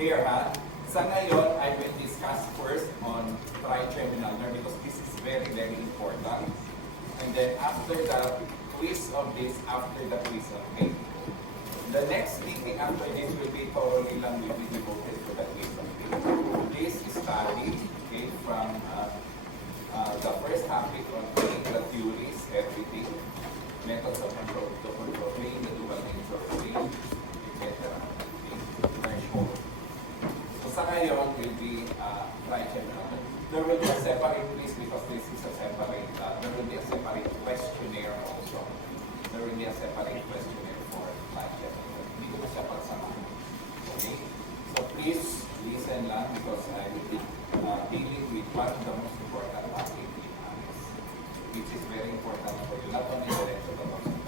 Clear, ha? Sa ngayon, I will discuss first on trigeminal nerve because this is very, very important. And then after the quiz of this, after the quiz, okay? The next meeting after this will be thoroughly lang will be devoted to the case of this study, okay, from the first topic on the theories, everything, methods of control to control pain, the dual nature of pain, etc. Threshold. So sa ngayon will be trigeminal. There will be a separate quiz because this is a separate, there will be a separate questionnaire also. There will be a separate questionnaire for trigeminal. Hindi ko na siya pagsamahan. Okay? So please listen lang because I will be dealing with one of the most important topic in ANES, which is very important for you, not only the rest of the most important.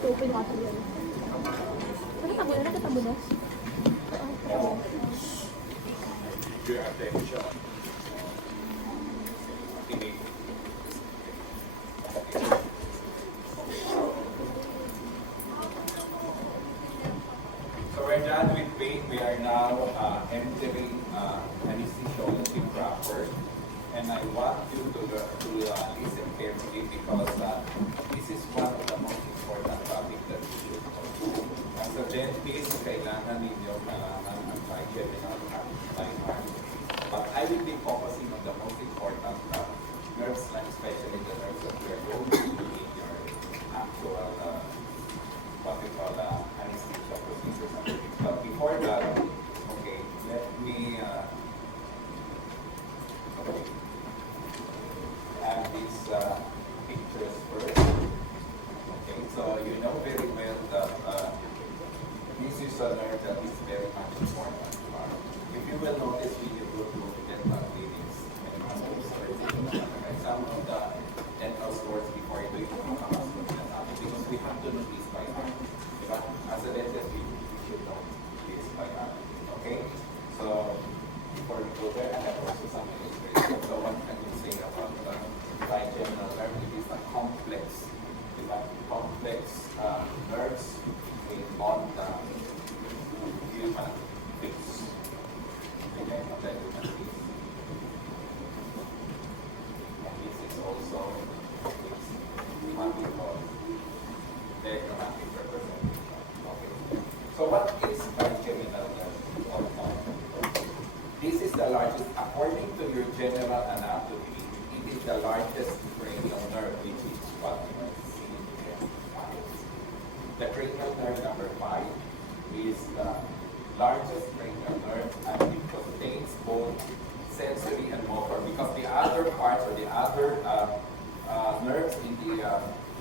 Open water yan. Nakatabo na? Your attention. So we're done with pain. We are now entering anesthesiology proper. And I want you to listen carefully because this is one of the most important topics that you should know. As a dentist, kailangan ninyo ang trigeminal at But I will be focusing on the most important nerve slants the largest, according to your general anatomy, it is the largest cranial nerve, which is what you see here. The cranial nerve number 5 is the largest cranial nerve, and it contains both sensory and motor, because the other parts or the other nerves in the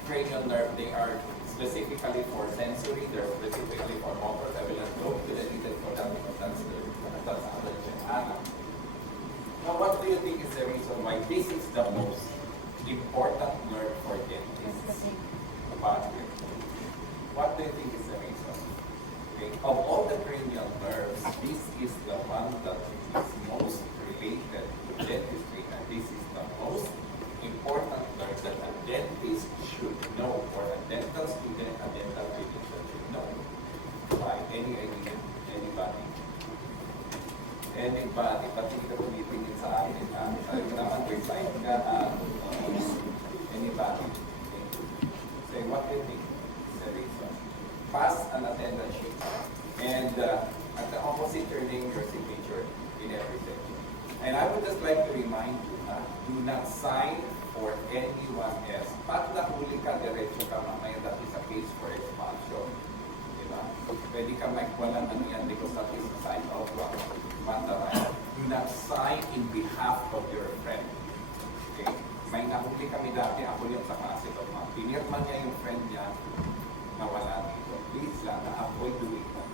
cranial nerve, they are specifically for sensory, they're specifically for motor. I will not go into the details for that because that's another channel. Now, what do you think is the reason why this is the most important nerve for dentists? What do you think is the reason? Okay. Of all the cranial nerves, this is the one that is most related to dentistry, and this is the most important nerve that a dentist should know, or a dental student, a dental physician should know. Why? Any idea? Anybody? Anybody? Pati ka tumitingin sa akin. Sabi ko naman, recite ka. Anybody? Say, what do you think is the reason? Pass an attendance sheet. And at the opposite, your name, your signature in every section. And I would just like to remind you, do not sign for anyone else. Pat nahuli ka, diretso ka mamaya, that is a case for expulsion. Diba? Pwede ka walang ano yan because that is a sign of right. Do not sign in behalf of your friend. Okay? May nahuli kami dati, ako yung sa klase ko. Pinirman niya yung friend niya na wala dito. Please lang, avoid doing that.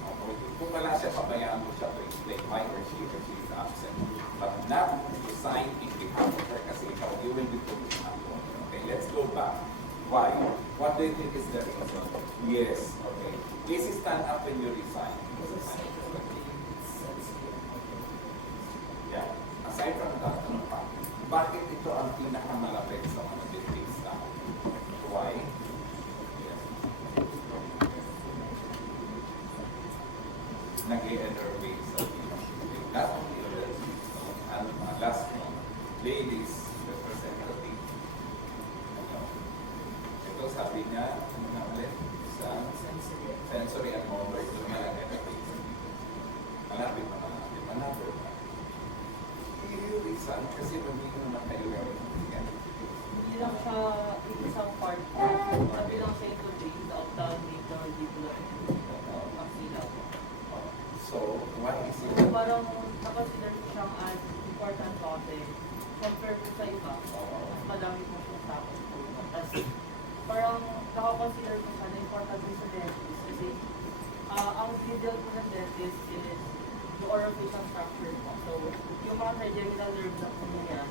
Kung wala siya, pabayaan mo siya to explain why or she is absent. But not to sign in behalf of her kasi ikaw, you will be put in upon. Okay, let's go back. Why? What do you think is the reason? Yes, okay. Please stand up when you resign. Yeah. Aside from that, ano pa? Bakit ito ang pinakamalapit sa mga dentista? Why? Yes. Nag-e-enervate sa not only and last one, ladies representative. Ito sabi niya, ano na ulit? Sa sensory and motor, ito naman nag-e-enervate. Malapit pa. Reason, kasi hindi ko naman kayo gawin. Hindi lang siya isang part. Sabi lang siya ito the ophthalmic-mandibular maxilla. So, why is it? Parang nakonsider ko siyang as important kasi compare ko sa iba, mas madami ko siyang tapos po. Tapos parang nakakonsider ko siya na important din sa dentist kasi ang field ko ng dentist is the oral facial structure mo. So, yung mga trigeminal nerve na po niya,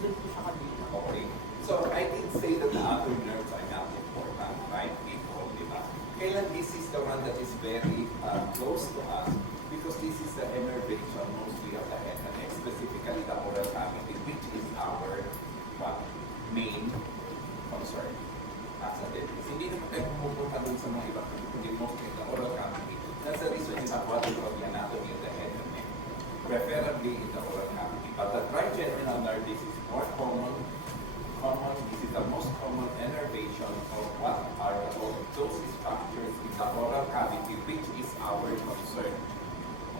doon po siya kabila. Okay. So, I did say that the other nerves are not important, right? People, di ba? Kailan this is the one that is very close to us because this is the innervation mostly of the head and neck, specifically the oral cavity, which is our main concern as a dentist. Hindi naman tayo pumupunta dun sa mga ibang kundi mostly the oral cavity. That's the reason you have what we call the anatomy of the head and neck, preferably in the oral cavity. But the trigeminal nerve, this is more common. This is the most common innervation of what are those structures in the oral cavity, which is our concern.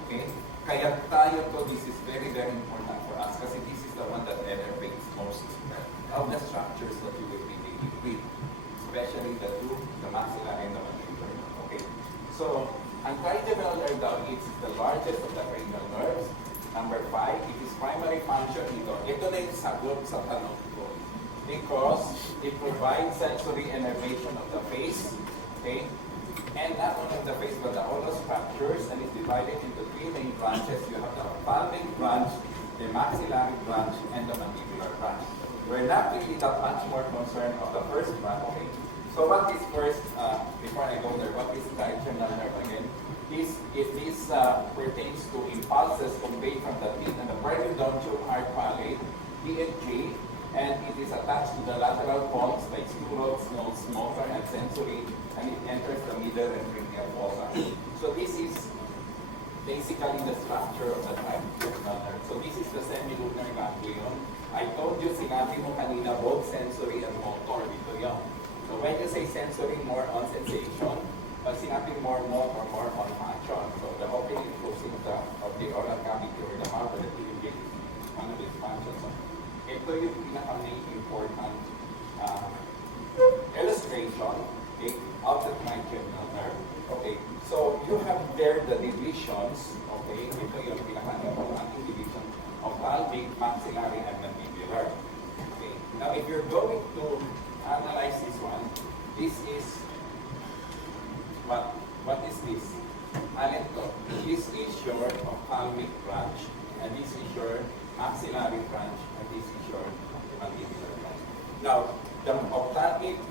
Okay? Kaya tayo to, this is very, very important for us kasi this is the one that innervates most of the structures that we will be dealing with, especially the two, the maxilla and the mandibular. Okay? So, ang trigeminal nerve daw is the largest of the cranial nerves. Number 5, it is primary function ito. Ito na yung sagot sa tanong ko. Because it provides sensory innervation of the face, okay? And not only of the face, but the oral structures, and it's divided into 3 main branches. You have the ophthalmic branch, the maxillary branch, and the mandibular branch. We're not really that much more concerned of the first branch, okay? So what is first, before I go there, what is trigeminal nerve again? This pertains to impulses conveyed from the teeth and the periodontial hard palate, PNG, and it is attached to the lateral folds like sclerotes, nose, motor, and sensory, and it enters the middle and cranial fossa. So this is basically the structure of the trigeminal nerve. So this is the semilunar ganglion. I told you, sinabi mo kanina, both sensory and motor. Dito yun. So when you say sensory, more on sensation, but sinabi more motor, more on function. So the opening and closing of the oral cavity or the mouth of the ito yung pinaka-main important uh, illustration, okay, of the trigeminal nerve. Okay, so you have there the divisions, okay, ito yung pinaka-important division of pelvic, maxillary, and mandibular. Okay, now if you're going to analyze this one, this is, what is this? Ito, this is your ophthalmic branch, and this is your maxillary branch, and this is your mandibular branch. Now, the ophthalmic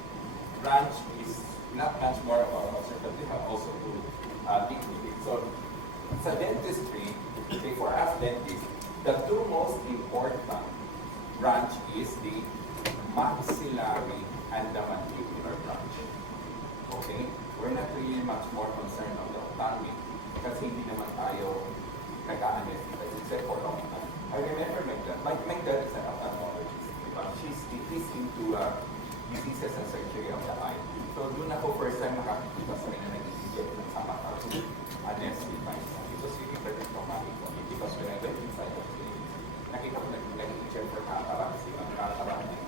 branch is not much more of our concern, but we have also to deal with it. So, sa dentistry, for us dentists, the two most important branch is the maxillary and the mandibular branch. Okay? We're not really much more concerned on the ophthalmic kasi hindi naman tayo nag-anesthetize except for long time. I remember my dad is an ophthalmologist. He's into diseases and surgery of the eye. So doon ako first time nakakita sa rin na nag-inject ng sama ka anesthetize. It was really very traumatic for me because when I went inside of the nakita ko nag-inject for cataract, ang cataract ng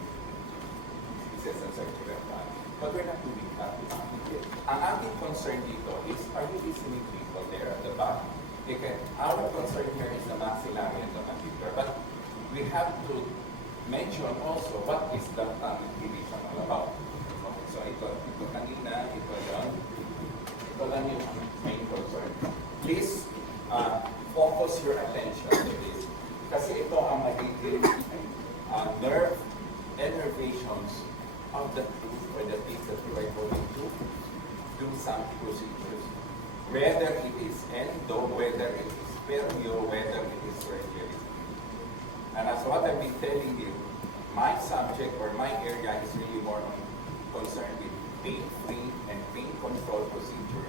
diseases and surgery of the eye. But we're not doing that. Ang ating concern dito is, are you listening people there at the back? Okay. Our concern here is the maxillary and the mandibular. But we have to mention also what is the ophthalmic division all about. Okay, so ito kanina, ito yun. Ito lang yung main concern. Please focus your attention to this. Kasi ito ang magiging nerve innervations of the tooth or the things that you are going to do some procedures. Whether it is endo, whether it is perio, whether it is surgery. And as what I've been telling you, my subject or my area is really more on concerned with pain-free and pain control procedure.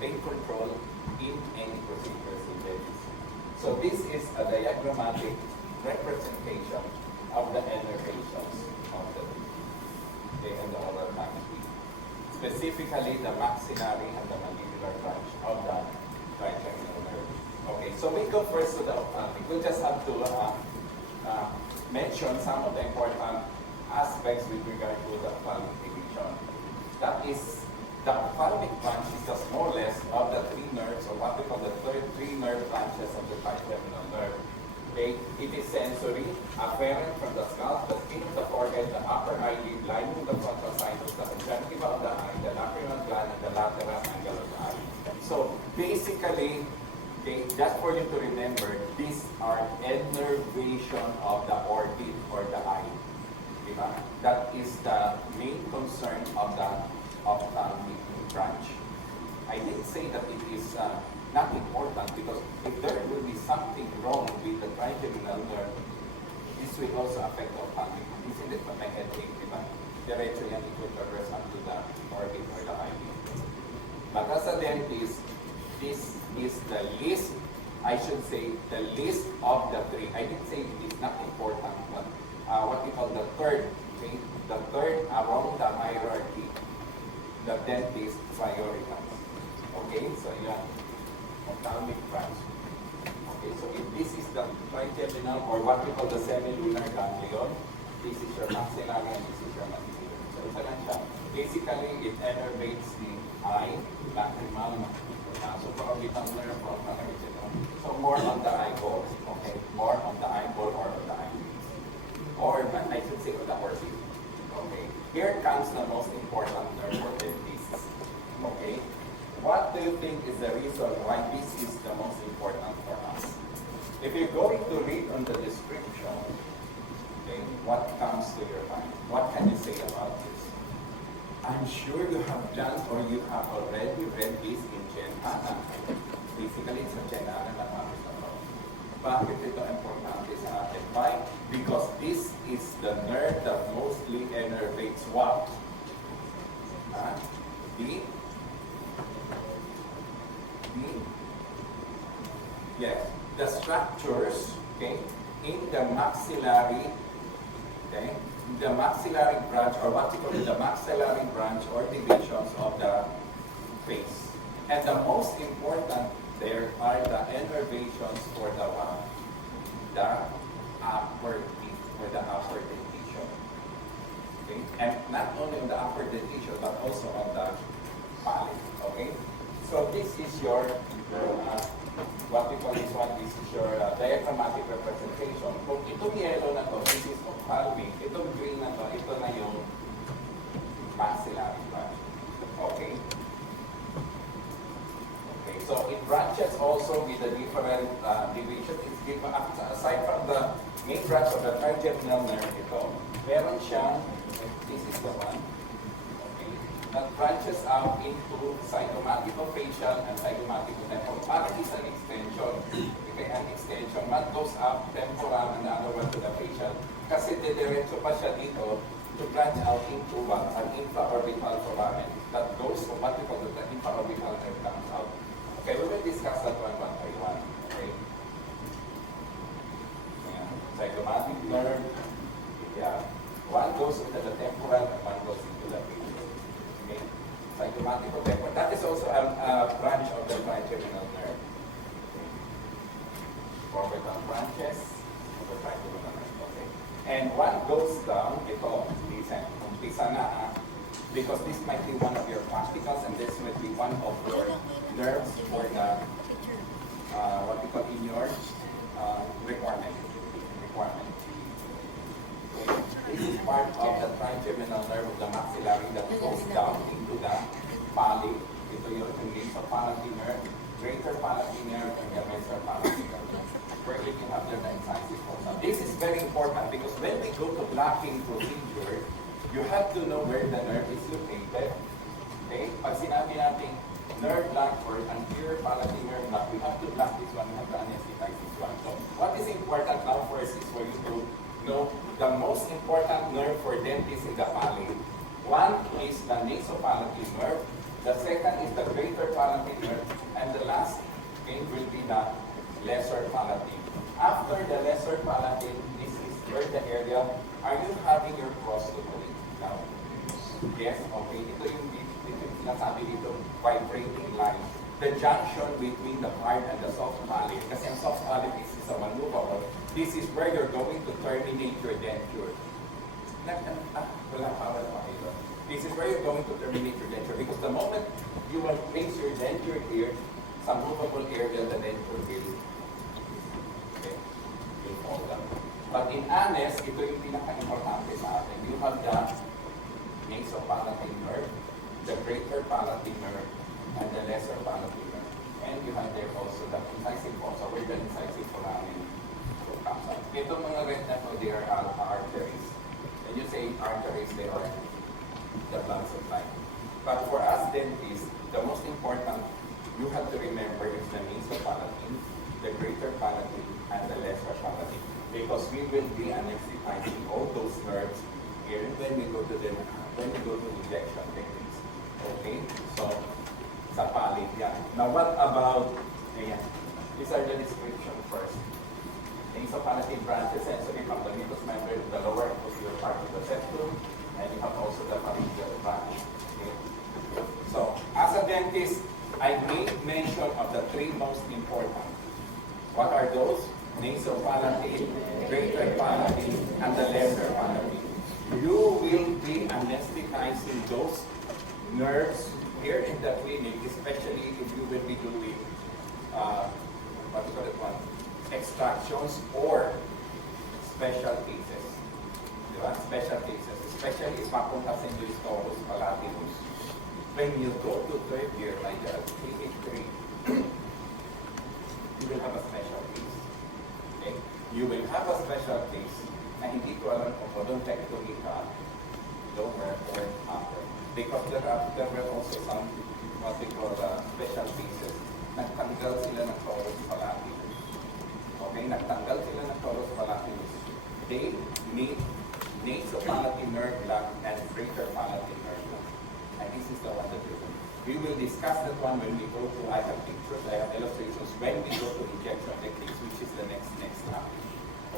Pain control in any procedures in dentistry. So this is a diagrammatic representation of the innervations of the teeth and the oral cavity. Specifically the maxillary and the mandibular branch of the trigeminal nerve. Okay, so we go first to the ophthalmic. We just have to mention some of the important aspects with regard to the ophthalmic division. That is, the ophthalmic branch is the smallest of the three nerves, or what we call the three nerve branches of the trigeminal nerve. Okay, it is sensory, afferent from the scalp, the skin of the forehead, the upper eyelid, lining the frontal sinus, the conjunctiva of the eye, the lacrimal gland, and the lateral angle of the eye. So basically, okay, just for you to remember, these are innervation of the orbit or the eye. Diba? That is the main concern of the ophthalmic branch. I didn't say that it is not important because if there will be something wrong with the trigeminal nerve, this will also affect the ophthalmic. Isn't it my headache, diba? Diretso yan, it will progress up to the orbit or the eyelid. But as a dentist, this is the least, I should say, the least of the three. I didn't say it is not important, but what we call the third, okay? The third along the hierarchy, the dentist prioritizes. Okay, so yeah, ophthalmic branch. Okay, so if this is the trigeminal or what we call the semilunar ganglion, this is your maxillary and this is your mandibular. So ito lang siya. Basically, it innervates the eye, lacrimal, so probably from nerve or so more on the eyeball, okay? More on the eyeball or on the eyelids. Or I should say on the orbit. Okay. Here comes the most important nerve for dentists. Okay. What do you think is the reason why this is the most important for us? If you're going to read on the description, okay, what comes to your mind? What can you say about this? I'm sure you have done or you have already read this in Gen Ana. Basically, it's a Gen Ana na natin sa to. Bakit ito importante sa atin? Why? Because this is the nerve that mostly innervates what? The structures, okay, in the maxillary, okay, the maxillary branch, or what we call the maxillary branch or divisions of the face. And the most important there are the innervations for the what? The upper teeth, or the upper aside from the main branch of the trigeminal nerve, ito, meron siyang, this is the one, okay, that branches out into zygomaticofacial and zygomaticotemporal. Parang is an extension. Okay, an extension. One goes up temporal and the other one to the facial. Kasi didiretso pa siya dito to branch out into what? An infraorbital foramen that goes from what we call the infraorbital nerve comes out. Okay, we will discuss that one by one. Okay. Yeah. Zygomatic nerve. Yeah. One goes into the temporal and one goes into the facial. Okay. Zygomaticotemporal. That is also a branch of the trigeminal nerve. Okay. Orbital branches of the trigeminal nerve. Okay. And one goes down, ito, listen, umpisa na because this might be one of your practicals and this might be one of your nerves for the, what we call in your requirement. Okay. This is part of the trigeminal nerve of the maxillary that goes down into the palate. Ito yung nasopalatal nerve, greater palatal nerve, and the lesser palatal nerve. Where we can have the incisors. Now, this is very important because when we go to blocking procedure, you have to know where the nerve is located. Okay? Pag sinabi natin nerve block or anterior palatal nerve block, we have to block this one, we have to anesthetize this one. So, what is important now first is for you to know the most important nerve for dentists in the palate. One is the nasopalatal nerve, the second is the greater palatal nerve, and the last thing will be the lesser palatal. After the lesser palatal, this is where the area, are you having your prostopoli now? Yes, okay. Ito yung sinasabi dito, vibrating line. The junction between the hard and the soft palate. Kasi ang soft palate is a maneuverable. This is where you're going to terminate your denture. Wala pa ito. This is where you're going to terminate your denture because the moment you will place your denture here, sa movable area, the denture will fall down. But in Anes, ito yung pinaka-importante sa atin. You have the nasopalatal nerve, the greater palatal nerve, and the lesser palatal nerve. And you have there also the incisive fossa, where the incisive foramen comes out. Itong mga red na to, they are arteries. When you say arteries, they are the blood supply. But for us dentists, the most important you have to remember is the nasopalatal, the greater palatal, and the lesser palatal. Because we will be anesthetizing all those nerves here when we go to injection techniques. Okay? So, sa palate yan. Now, what about, ayan, these are the description first. Nasopalatal branches sensory from the mucous membrane, the lower and posterior part of the septum, and you have also the pharyngeal branch. Okay? So, as a dentist, I made mention of the three most important. What are those? Nasopalatal, greater palatal, and the lesser palatal. You will be anesthetizing those nerves here in the clinic, especially if you will be doing extractions or special cases. Diba? Special cases, especially if mapunta sa inyo torus palatinus. When you go to third year, like PH3, you will have a special case. Okay? You will have a special case na hindi ko alam kung odontectomy ka, lower or upper. Because there were also some what we call special cases. Nagtanggal sila ng torus palatinus. Okay? Nagtanggal sila ng torus palatinus. They need nasopalatal nerve block and greater palatal nerve block. And this is the one that you do. We will discuss that one when we go to, I have pictures, I have illustrations, when we go to injection techniques, which is the next topic.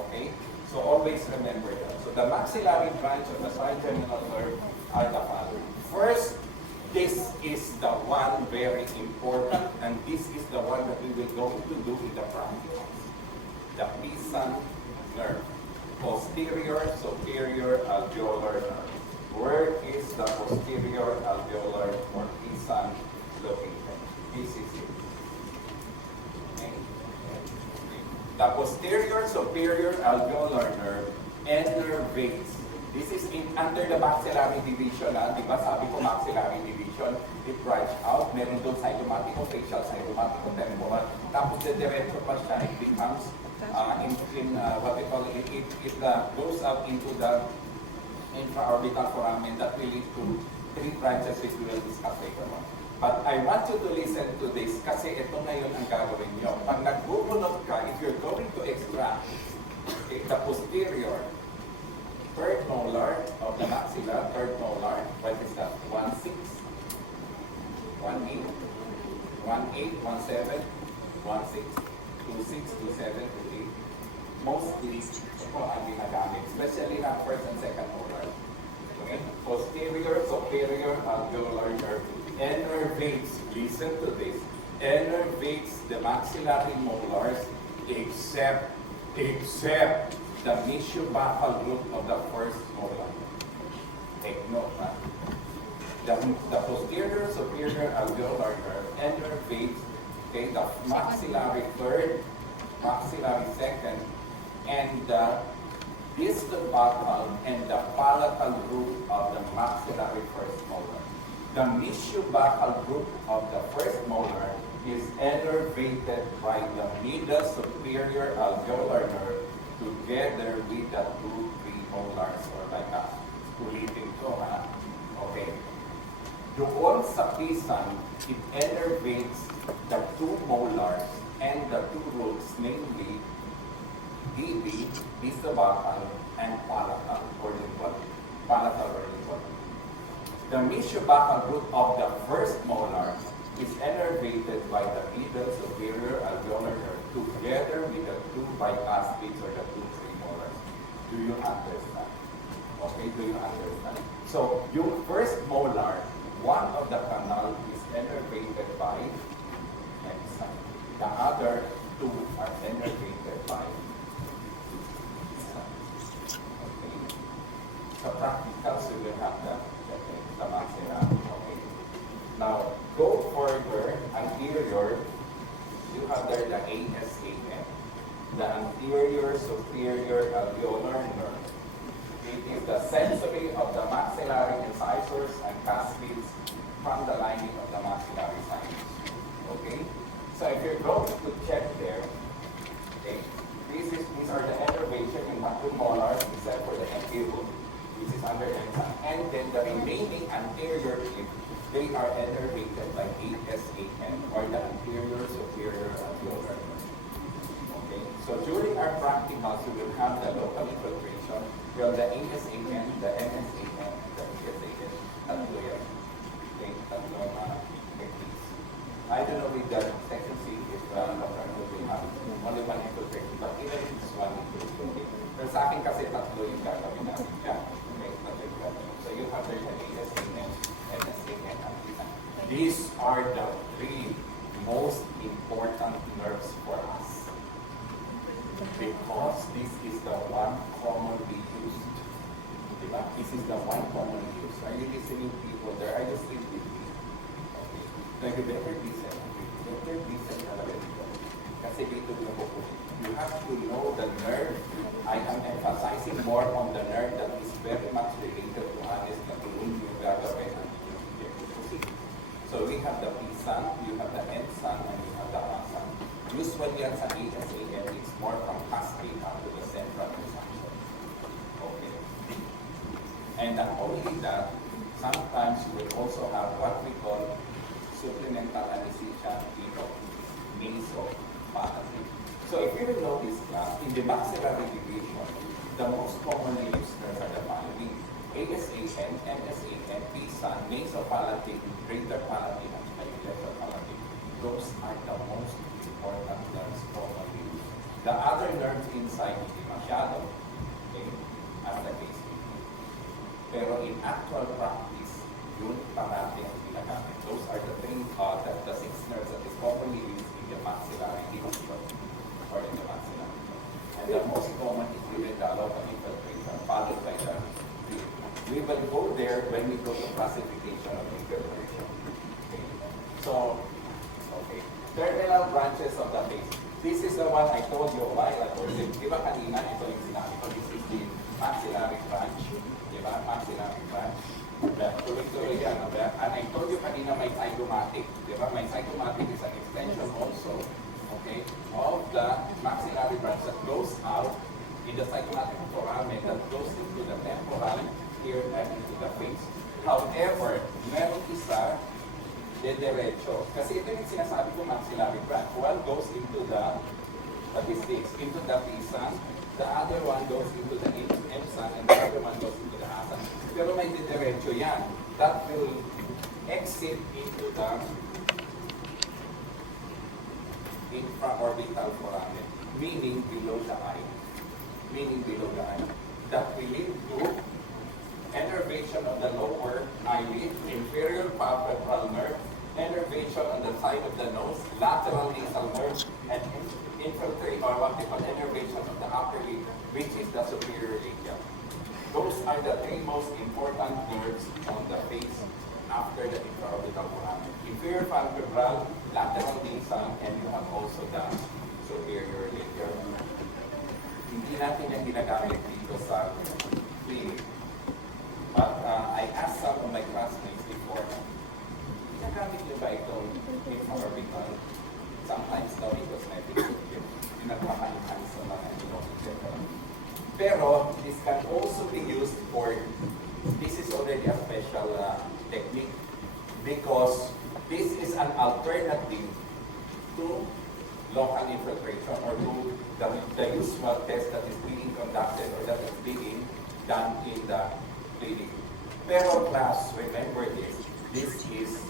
Okay? So always remember that. So the maxillary branch of the trigeminal nerve are the following. First, this is the one very important, and this is the one that we will go to do in the practice. The Pisan nerve. Posterior superior alveolar nerve. Where is the posterior alveolar or Pisan located? This is it. Okay. The posterior superior alveolar nerve innervates. This is under the maxillary division. Diba sabi ko maxillary division, it branch out. Meron doon zygomaticofacial, zygomaticotemporal. Tapos diretso pa siya, it becomes what we call it goes out into the infraorbital foramen that will lead to 3 branches which we will discuss later on. But I want you to listen to this kasi ito na yun ang gagawin nyo. Pag nagbubunot ka, if you're going to extract the posterior third molar of the maxilla, third molar, what is that? 1-6, 1-8, 1-8, 1-7, 1-6, 2-6, 2-7, 2-8. Mostly, ito ang ginagamit, especially na first and second molar. Okay? Posterior, superior, alveolar nerve. Innervates, listen to this, innervates the maxillary molars except the mesiobuccal root of the first molar. Take note, ha? The posterior, superior, alveolar nerve innervates, okay, the maxillary third, maxillary second, and the distal buccal and the palatal root of the maxillary first molar. The mesiobuccal root of the first molar is innervated by the middle superior alveolar nerve together with the 2 premolars, or like a ulitin ko, ha? Okay. Doon sa pisan, it innervates the 2 molars and the 2 roots, namely DB, distal buccal, and palatal or lingual. Palatal or lingual. The mesiobuccal root of the first molar is innervated by the middle superior alveolar nerve together with the 2 bicuspids or the 2 premolars. Do you understand? Okay, do you understand? So, yung first molar, one of the canal is innervated by next side. The other 2 are innervated by this side. Okay. So, practicals, we will have the maxilla. Okay. Now, go further, anterior, you have there the ASAN, the anterior superior alveolar nerve. It is the sensory of the maxillary incisors and cuspids from the lining of the maxillary sinus. Okay? So if you're going to check there, okay, these are the innervation in the 2 molars except for the anterior. This is under enzyme. And then the remaining anterior tip, they are innervated by ASAN or the anterior superior alveolar nerve. Okay? So during our practicals, we will have the local infiltration from the ASAN, the NSAN, and the PSAN. Tatlo yan. Okay? Tatlo techniques. I don't know with the section C if Dr. will have only one infiltration, but even if it's one infiltration. Pero sa akin kasi tatlo yung gagawin natin. Yeah. So you have the ASAN, NSAN, and PSAN. These are the 3 most important nerves for us. Because this is the one commonly used. Diba? This is the one commonly used. Are you listening, people? There are you still with me? Okay. So you better listen. You better listen talaga dito. Kasi dito yung pupunin. You have to know the nerve. I am emphasizing more on the nerve that is very much related to anesthesiology yung gagawin ang So we have the PSAN, you have the NSAN, and you have the ASAN. Usually yan sa ASAN, it's more from cuspid up to the central incisor. Okay. And not only that, sometimes you will also have what we call supplemental anesthesia, nasopharyngeal. So if you will notice class, in the maxillary division, the most commonly used nerves are the following: ASAN, NSAN, PSAN, nasopalatal, greater palatal, and lesser palatal. Those are the most important nerves commonly used. The other nerves inside hindi masyado, okay, as the case may be. Pero in actual practice, yun parati ang ginagamit. Those are the 6 nerves that is commonly used in the maxillary division. Or in the maxillary. And the most common is given the local infiltration, followed by the we will go there when we go to classification of infiltration. Okay. So, okay. Terminal branches of the face. This is the one I told you a while ago. Di ba kanina, ito yung sinabi ko, this is the maxillary branch. Di ba? Maxillary branch. Tuloy-tuloy yan. And I told you kanina may zygomatic. Di ba? May zygomatic is an extension also, okay, of the maxillary branch nerves that goes out in the zygomatic foramen that goes into the temporal here and into the face. However, meron isa derecho. Kasi ito yung sinasabi ko maxillary branch. One goes into the statistics, into the pisan. The other one goes into the emsan, and the other one goes into the asan. Pero may diretso yan. That will exit into the infraorbital foramen, meaning below the eye. Meaning below the eye. That will lead to innervation of the lower eyelid, inferior palpebral nerve, innervation on the side of the nose, lateral nasal nerve, and infiltrate or what they call innervation of the upper lid, which is the superior labia. Those are the three most important nerves on the face after the infraorbital foramen. Inferior palpebral, lateral nasal, and you have also the superior labia. Hindi natin yung ginagamit dito sa clinic. But I asked some of my classmates before, ginagamit niyo ba itong infraorbital? Sometimes daw because I think yung nagpapa-enhance ng mga etc. Pero this can also be used for, this is already a special technique because this is an alternative to local infiltration or to the usual test that is being conducted or that is being done in the clinic. Pero class, remember this is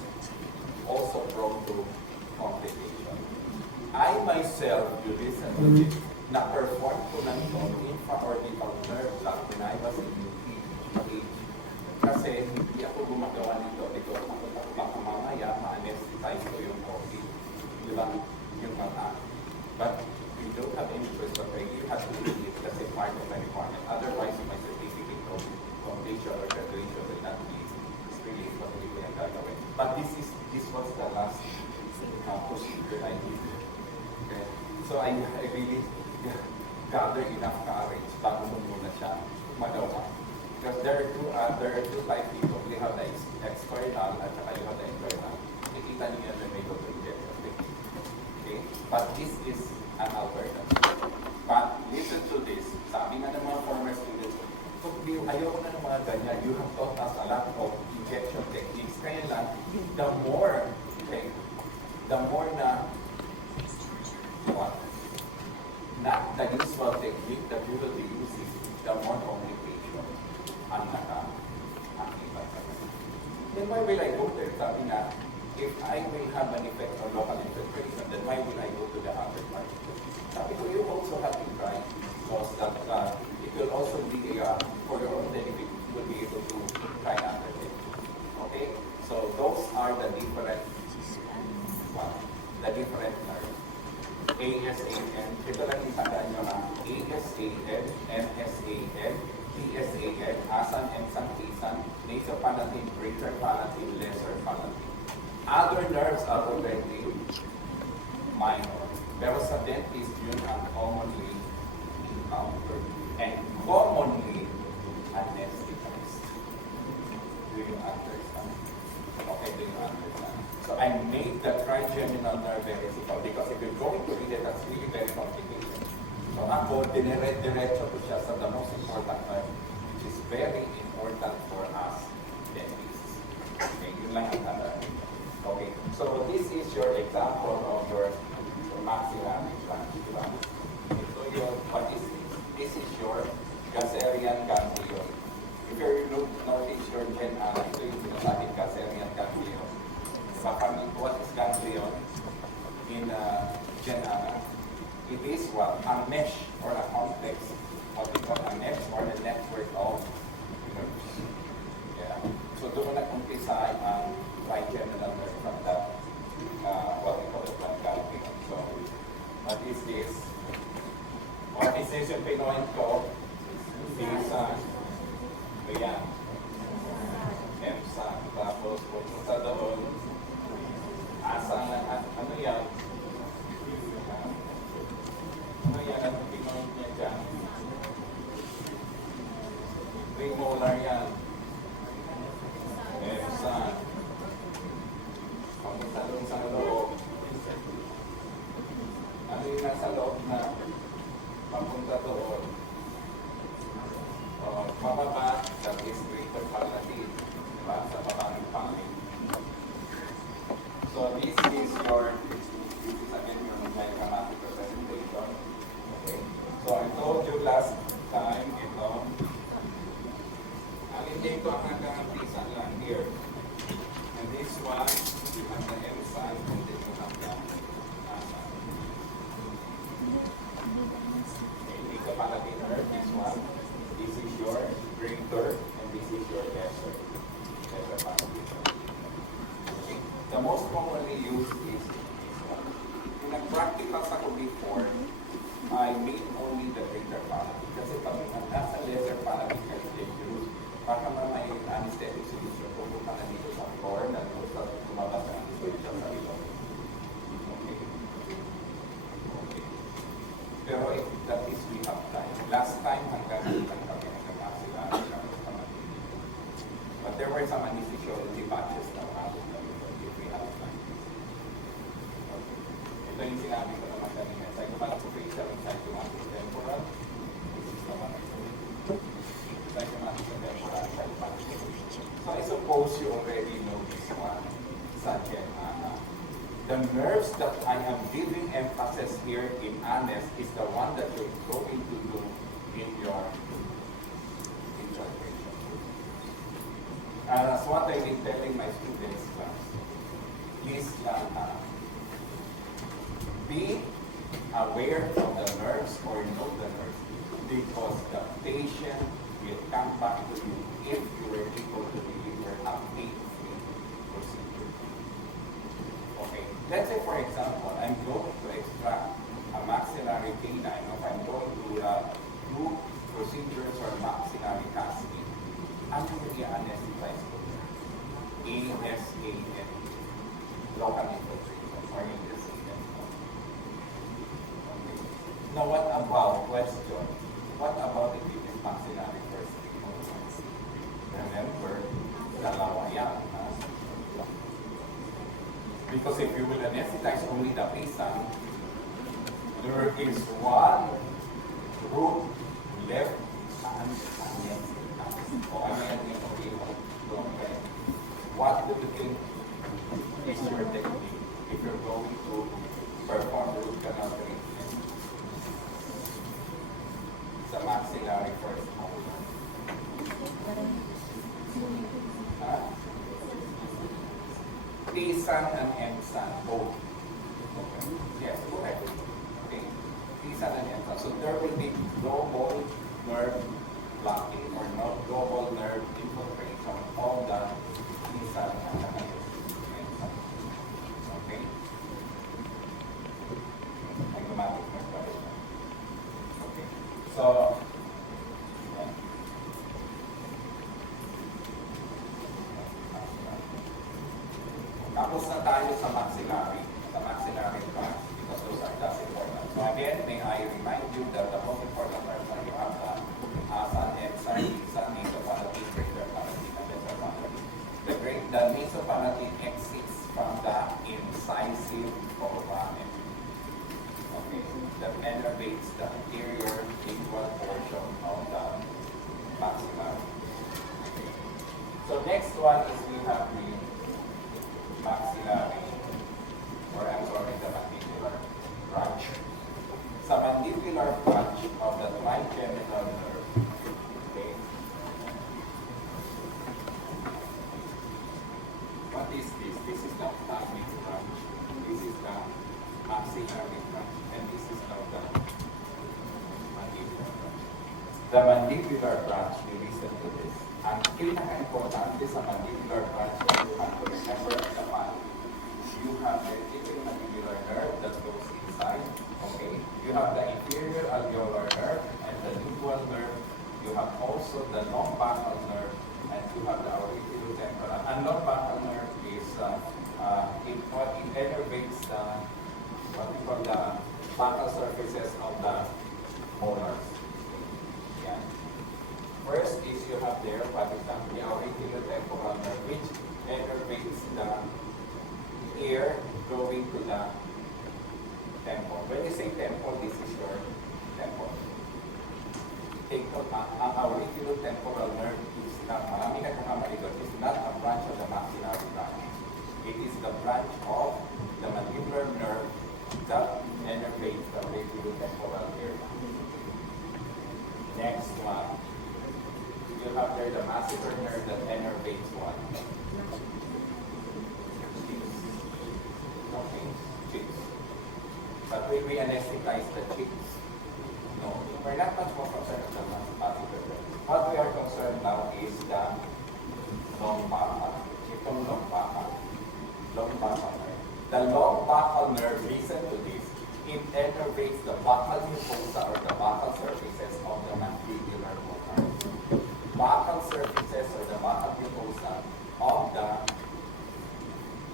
also prone to complication. I myself, you listen to this, na-perform ko ng infraorbital nerve block when I was in UP. Kasi hindi ako gumagawa nito because baka mamaya ma-anesthetize ko yung body. Di ba? Yung mata. But you don't have any choice but you have to do it kasi part of the requirement. Otherwise, my certificate of completion or graduation will not be released but hindi ko yung gagawin. But this was the last procedure I did. Okay? So I really gather enough courage bago mo muna siya magawa. Because there are two type people. We have the external at saka you have the internal. Nakikita niyo yan when may go to injection. Okay? But this is an alternative. But listen to this. Sabi nga ng mga former students, ayoko na ng mga ganyan. You have taught us a lot of injection techniques. Kaya lang, the more na the usual technique that you will be using, the more complication ang nakakita sa kanila. Then why will I go there? Sabi nga, if I will have an effect on local infiltration, then why will I go to the other part? Sabi ko, you also have to try because that it will also be for your own benefit, you will be able to try other things. Okay? So those are the different nerves. ASAN, ito lang yung tandaan nyo na ASAN, MSAN, PSAN, ASAN, EMSAN, PSAN, nasal palatin, greater palatin, lesser palatin. Other nerves are already minor. Pero sa dentist, yun ang commonly encountered and commonly anesthetized. Do you understand? Okay, do you understand? So I made the trigeminal nerve very simple because if you're going to read it, that's really very complicated. So ako, diretso ko siya sa the most important nerve, which is very important for us dentists. Okay, yun lang ang tandaan. Okay, so this is your example of your maxillary branch. So what is this? This is your Gasserian ganglion. If you notice your gen ito yung sinasabing Gasserian ganglion. What is ganglion in gen it is a mesh or a complex, what we call a mesh or a network of nerves. Yeah. So doon nag-umpisa ang trigeminal nerve from that, what we call the ganglion. So what is this? What is this yung pinoint ko? Is ayan. EMSA. Tapos pupunta doon. Asang ano yan? Ano yan? Ang pinoint niya dyan? Premolar yan. EMSA. Pupunta doon sa loob. Ano yung nasa loob na last time, ito. Alin dito ang nagkakampisan lang here. And this one, you have the M side, and then you have the side. Okay, dito pala dinner, this one. This is your drinker, and this is your dessert. Dessert pala dito. Okay. The most commonly used is this one. Kung nag-practical sa ko before, I made only the drinker palate. Kasi pag nasa lesser palate ka use, baka may anesthetic solution, pupunta na dito sa core, na lumabas ang anesthetic sa ilong. Okay. Okay. Pero if that is we have time. Last time, hanggang kami nagkakasila. But there were some anesthesiology patches na ako if we have time. Okay. Ito yung sinabi ko naman kanina. Psychomatic-facial and psychomatic-temporal. This is the one. Psychomatic-temporal, psychomatic-facial. So I suppose you already know this one. Sanjay Ana. The nerves that I am giving emphasis here in Anes is the one that you're going to do in your patient. And that's what I've been telling my students class. Please be aware of the nerves or know the nerves because the patient will come back to you if you were able to deliver a pain-free procedure. Okay, let's say for example, I'm going to extract a maxillary canine, or I'm going to do procedures or maxillary casting. Ano yung i-anesthetize ko? ASAN, local infiltration, or ASAN. Okay. Now what about question? What about if it is maxillary first treatment? Remember, dalawa yan. Because if you will anesthetize only the patient, there is one root left unanesthetic. Okay. What do you think is your technique if you're going to perform root canal treatment? Sa maxillary first. P-san and M-san, both. Okay. Yes, correct. Okay. P-san and M-san. So there will be global nerve blocking or no global nerve infiltration of the P-san and the M-san. Okay. Automatic nerve. Okay. So, tapos na tayo sa maxillary branch because those are just important. So again, may I remind you that the most important nerves are you have the asan, emsan, isan, nasopalatin, brachiopalatin, and mesopalatin. The nasopalatin exits from the incisive foramen. Okay, that enervates the anterior lingual portion of the maxillary. Okay. So next one is we have the maxillary, or I'm sorry, the mandibular branch. Sa mandibular branch of the trigeminal nerve, okay. What is this? This is the ophthalmic branch. This is the maxillary branch, and this is now the mandibular branch. The mandibular branch, you listen to this. Ang pinaka-importante sa mandibular branch, you have to remember the one. You have the mandibular nerve that goes inside. Okay. You have the inferior alveolar nerve and the lingual nerve. You have also the long-buccal nerve, and you have the auriculotemporal. And long-buccal nerve is it enervates the what we call the buccal surfaces of the molars. Yeah. First is you have there what is the auriculotemporal nerve, which enervates the air going to the temple. When you say temple, this is your temple. Take note, ang auriculotemporal nerve is not, marami nagkakamali doon, is not a branch of the maxillary branch. It is the branch of the mandibular nerve that enervates the auriculotemporal area. after the masseter nerve that innervates what? Cheeks. Okay, cheeks. But when we anesthetize the cheeks, no, we're not much more concerned with the masseter nerve. What we are concerned now is the long bacal. Itong long bacal. Long bacal nerve. The long bacal nerve, listen to this, it innervates the bacal mucosa or the bacal surfaces of the mandibular molars. Bacal surfaces or the bacal mucosa of the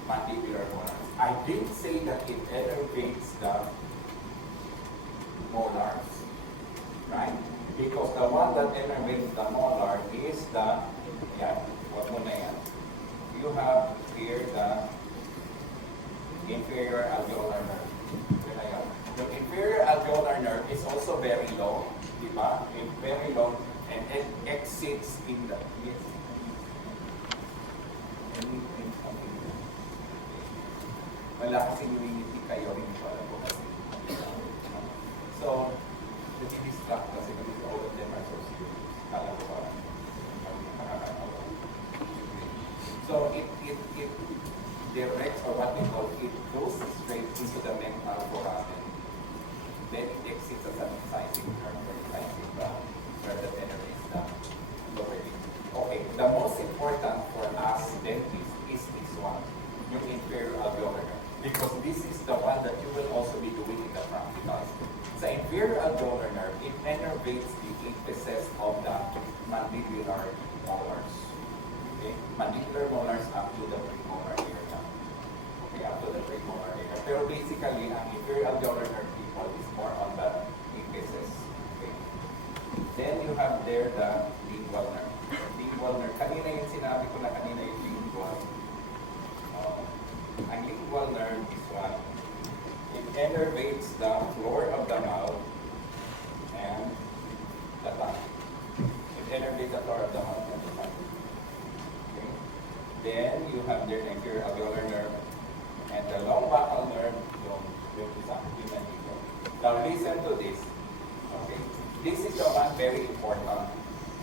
mandibular molars. I did say that it innervates the molars, right? Because the one that innervates the molar is the, what mo na yan? You have here the inferior alveolar nerve. The inferior alveolar nerve is also very long, di ba? It's very long and it exits in the malakas immunity kayo, hindi ko alam po kasi. So, nag-distract kasi because all of them are so serious. Kala ko parang nakakatawa. So, it directs, or what we call, it goes straight into the mental foramen. Then it exits as an incising nerve or incising where the innervates the lower limb. Okay, the most important for us dentists is this one, yung inferior alveolar nerve. Because this is the one that you will also be doing in the practicals. The inferior alveolar nerve, it innervates the apices of the mandibular molars. Okay? Mandibular molars up to the premolar area. Okay, up to the premolar area. Pero basically, ang inferior alveolar nerve people is more on the apices. Okay? Then you have there the lingual nerve. Lingual nerve. Kanina yung sinabi ko na kanina yung lingual. Ang lingual nerve is what? It innervates the floor of the mouth and the tongue. It innervates the floor of the mouth and the tongue. Okay. Then you have the inferior alveolar nerve and the long bacal nerve, yung isang mandible. Now listen to this. Okay. This is the one very important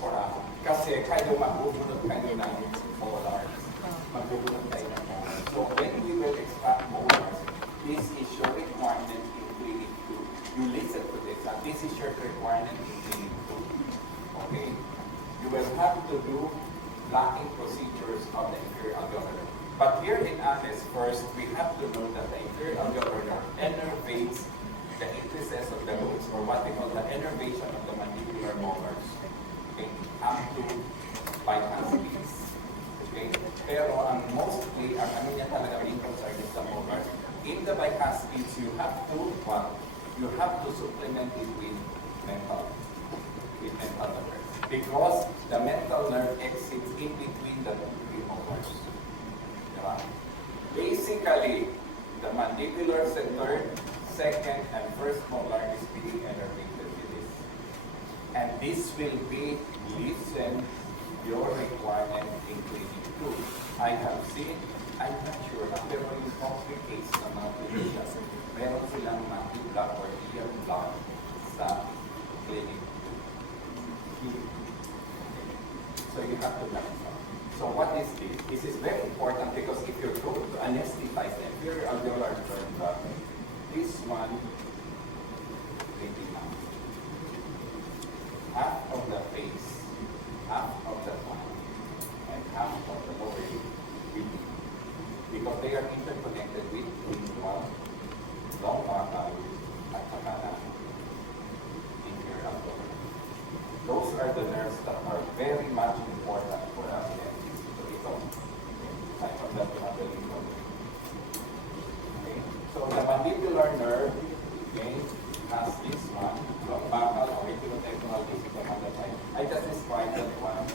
for us. Kasi kayo magbubunod kayo ng molars. Magbubunod kayo ng molars. So when we will extract molars, this is your requirement in clinic 2. You listen to this, and this is your requirement in clinic 2. Okay? You will have to do blocking procedures of the inferior alveolar nerve. But here in ANES first, we have to know that the inferior alveolar nerve innervates the apices of the roots, or what we call the innervation of the mandibular molars. Okay? Up to bypass beats. Okay? Pero ang mostly, ang ano niya talaga main concern is the molars. In the bypass beats, you have to, what? You have to supplement it with mental nerve. Because the mental nerve exits in between the three molars. Diba? Basically, the mandibular third, second, and first molar is being innervated with this. And this will be, listen, your requirement in clinic 2. I have seen, I'm not sure, pero yung mostly case na mga clinicians, meron silang block or ear block sa clinic 2. So you have to balance out. So what is this? This is very important because if you're going to anesthetize the inferior alveolar nerve, this one will be half of the face, half of the tongue, and half of the lower lip will be. Because they are interconnected with lingual, long bacal, at saka na inferior alveolar. Those are the nerves that are very much important for us dentists. So ito, aside from that, we have the lingual. Okay? So the mandibular nerve, okay, has this one, long bacal or epitheliotemporal vesicle on the side. I just described that one.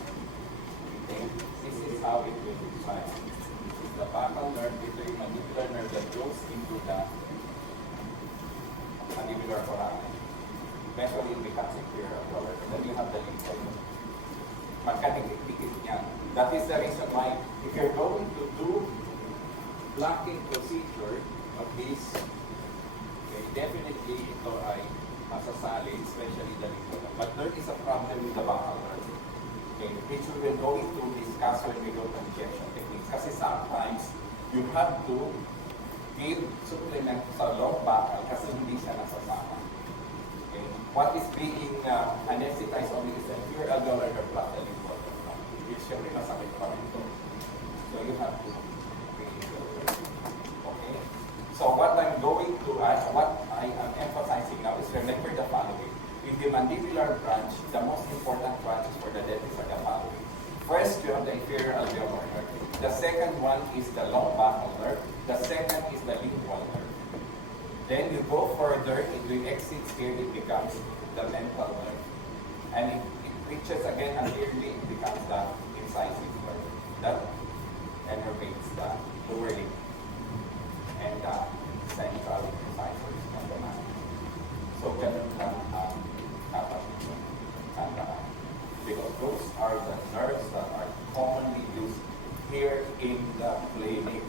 Okay? This is how it will look like. This is the bacal nerve, ito yung mandibular nerve that goes into the mandibular foramen. Eventually, it becomes inferior alveolar. Then you have the lingual. Magkadikit niyan. That is the reason why if you're going to do blocking procedure of this, okay, definitely ito ay masasali, especially the lingual. But there is a problem with the bacal nerve. okay, which we will go into discuss when we go to injection techniques. Kasi sometimes you have to give supplement sa long bottle kasi hindi siya nasasama. Okay? What is being anesthetized only is the pure alveolar nerve plus the lymphoid nerve, which syempre masakit pa rin ito. So you have to okay. So what I'm going to what I am emphasizing now is remember the following. In the mandibular branch, the most important branches for the dentist are the following. First, you have the inferior alveolar nerve. The second one is the long bottle nerve. The second is the lingual nerve. Then you go further, it will exit here, it becomes the mental nerve. And it reaches again anteriorly, it becomes the incisive nerve. That enervates the lower lip and the central incisors of the mouth. So ganun lang because those are the nerves that are commonly used here in the clinic.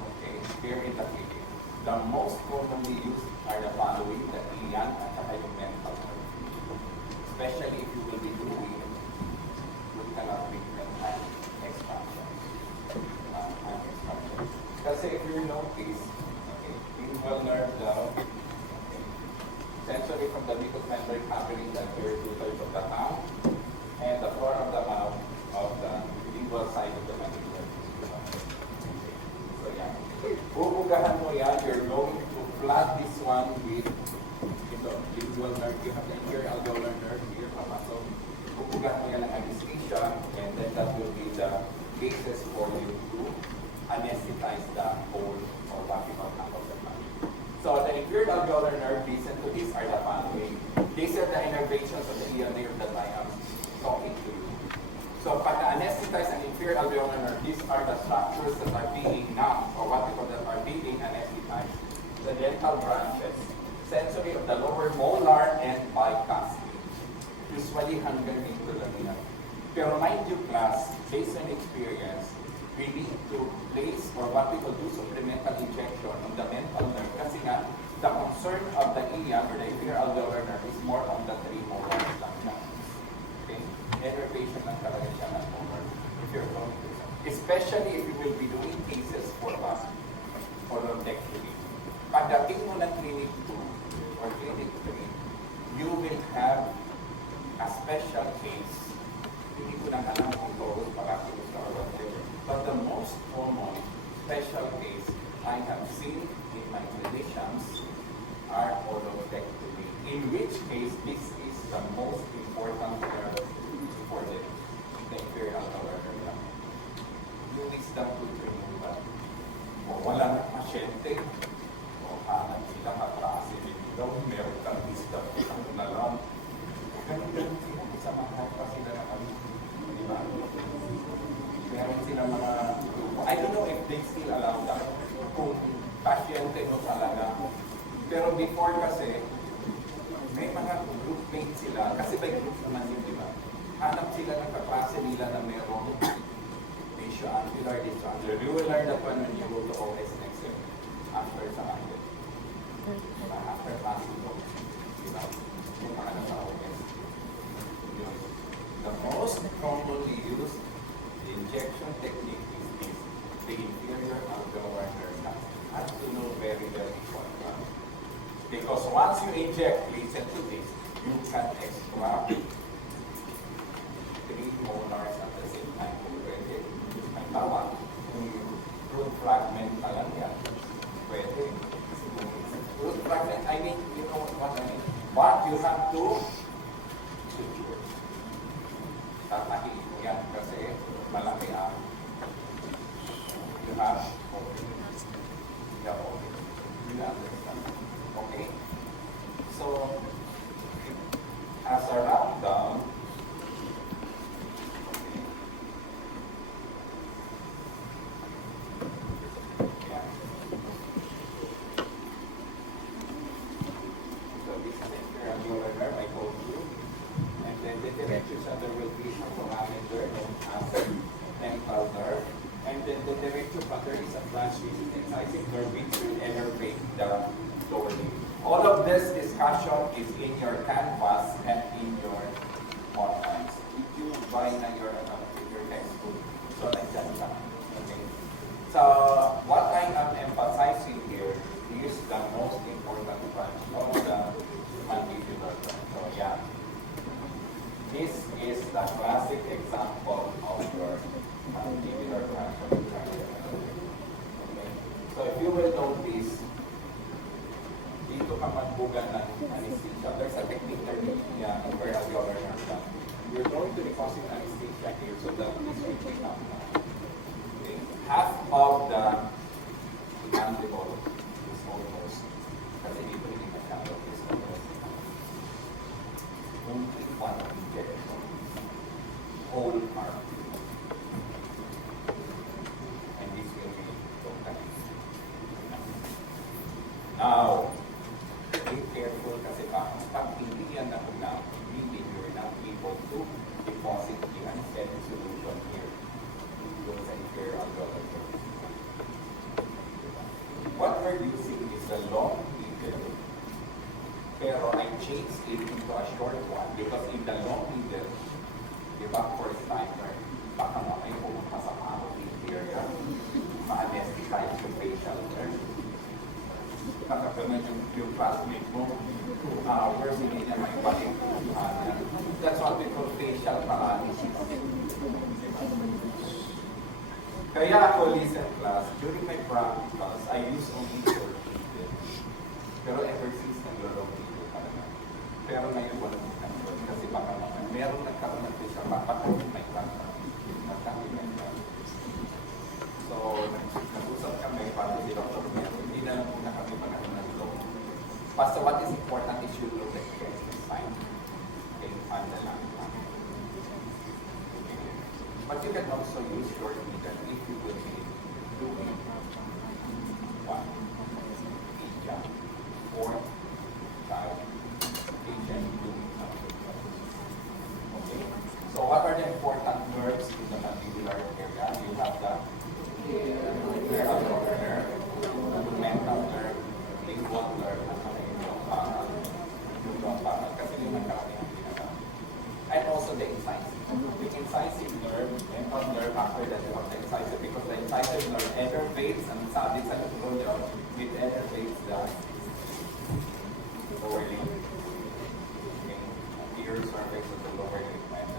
Okay, here in the clinic. The most commonly used are the following, the iliac at the mental nerve. Especially if you will be doing root canal treatment and extraction. Kasi if you notice, okay, lingual nerve down, sensory from the mucous membrane covering the anterior 2/3 of the tongue and the floor of the mouth of the lingual side of the mandible. So yeah. Bubugahan mo yan, you're going to flood this one with the lingual nerve. You have the inferior alveolar nerve here, so bubugahan mo yan ng anesthesia, and then that will be the cases for you to anesthetize the whole or what we call half of the body. So the inferior alveolar nerve, listen to these are the following. These are the innervations of the iliac nerve that I am talking to you. So pag-anesthetize ang inferior alveolar nerve, these are the structures that are being numbed, or what we call that are being anesthetized. The dental branches, sensory of the lower molar and bicuspid, usually hanggang into the neck. Pero mind you class, based on experience, we need to place or what we call do supplemental injection on the mental nerve kasi nga the concern of the iliac or the inferior alveolar nerve is more on the 3 molars lang siya. Okay? Enervation lang talaga siya ng molar. If you're going to, especially if you will be doing cases for what? For lumpectomy. Pagdating mo ng clinic 2 or clinic 3, you will have a special case. Hindi ko nang alam kung ito paraculus or whatever. But the most common special case I have seen in my clinicians are orthopectomy, in which case this is the most important nerve for them, the inferior alveolar nerve. You wisdom to remove that. O wala na pasyente, o kanan sila kaklase dito, meron kang wisdom, isang na lang. Ganun sila, isa mahal pa sila na kami. Di ba? Meron sila mga grupo. I don't know if they still allow that. Kung pasyente mo talaga. Pero before kasi, may mga group mates sila. Kasi by group naman yun, di ba? Hanap sila ng kaklase nila na merong patio-angular, distrangular. You will learn that one when you go to OS next year. After sa kanila. After passing go. Di ba? Yung mga sa OS. Yun. The most commonly used injection technique is this, the inferior alveolar nerve. Has to know very, very important. Because once you inject, listen to this, you can extract 3 molars at the same time. Pwede. May tawag. Kung root fragment pa lang yan, pwede. Root fragment, I mean, you know what I mean. But you have to secure. Tatahiin mo yan kasi malaki ang you have open. You have open. You understand? Okay? So, as a rundown, okay. Yeah. So this is inferior nerve, I told you. And then the directions there will be a parameter known as temporal nerve. And then the direction pattern is a branch which is incisive nerve which will enervate the lower limb. All of this discussion is in your canvas and in your outlines. a classic example of your mandibular fracture. Okay. So if you will notice, dito ka magbuga ng anesthesia. There's a technique there in where alveolar nerve done. You're going to deposit anesthesia here so that this will pick up. Okay. Half of the mandible is almost, kasi dito hindi magkakaroon is almost only one injection, whole arm. And this will be totally. Now, be careful kasi pag hindi yan na really you're not able to deposit the anesthetic solution here. Doon sa inferior alveolar nerve. What we're using is a long needle, pero I changed it into a short one because in the long needle, di ba, first timer, baka mamay pumunta sa ako area, ma-anesthetize yung facial nerve. Baka naman yung classmate mo, where's hindi niya may balik. That's what we call facial paralysis. Kaya ako, listen class, during my practicals, I use only short needle. Pero ever since nag-long needle talaga. Pero ngayon wala mo control kasi baka naman meron nagkaroon ng facial paralysis may fracture. So, nag-usap kami para si Dr. Melo. Hindi na lang muna kami panahon. Basta what is important is you look at the sign. Okay, underline. But you can also use short needle if you will be doing one, ija, or child, patient doing something. Okay? So what are the important nerves in the mandibular area? You have the alveolar nerve, mental nerve, lingual nerve, kasi yung nagkakaroon and also the incisive. The incisive nerve, mental nerve after that you have the incisive because the incisive nerve enervates and sabi sa nyo, it enervates the lower limb. Okay. Ear cervix of the lower limb and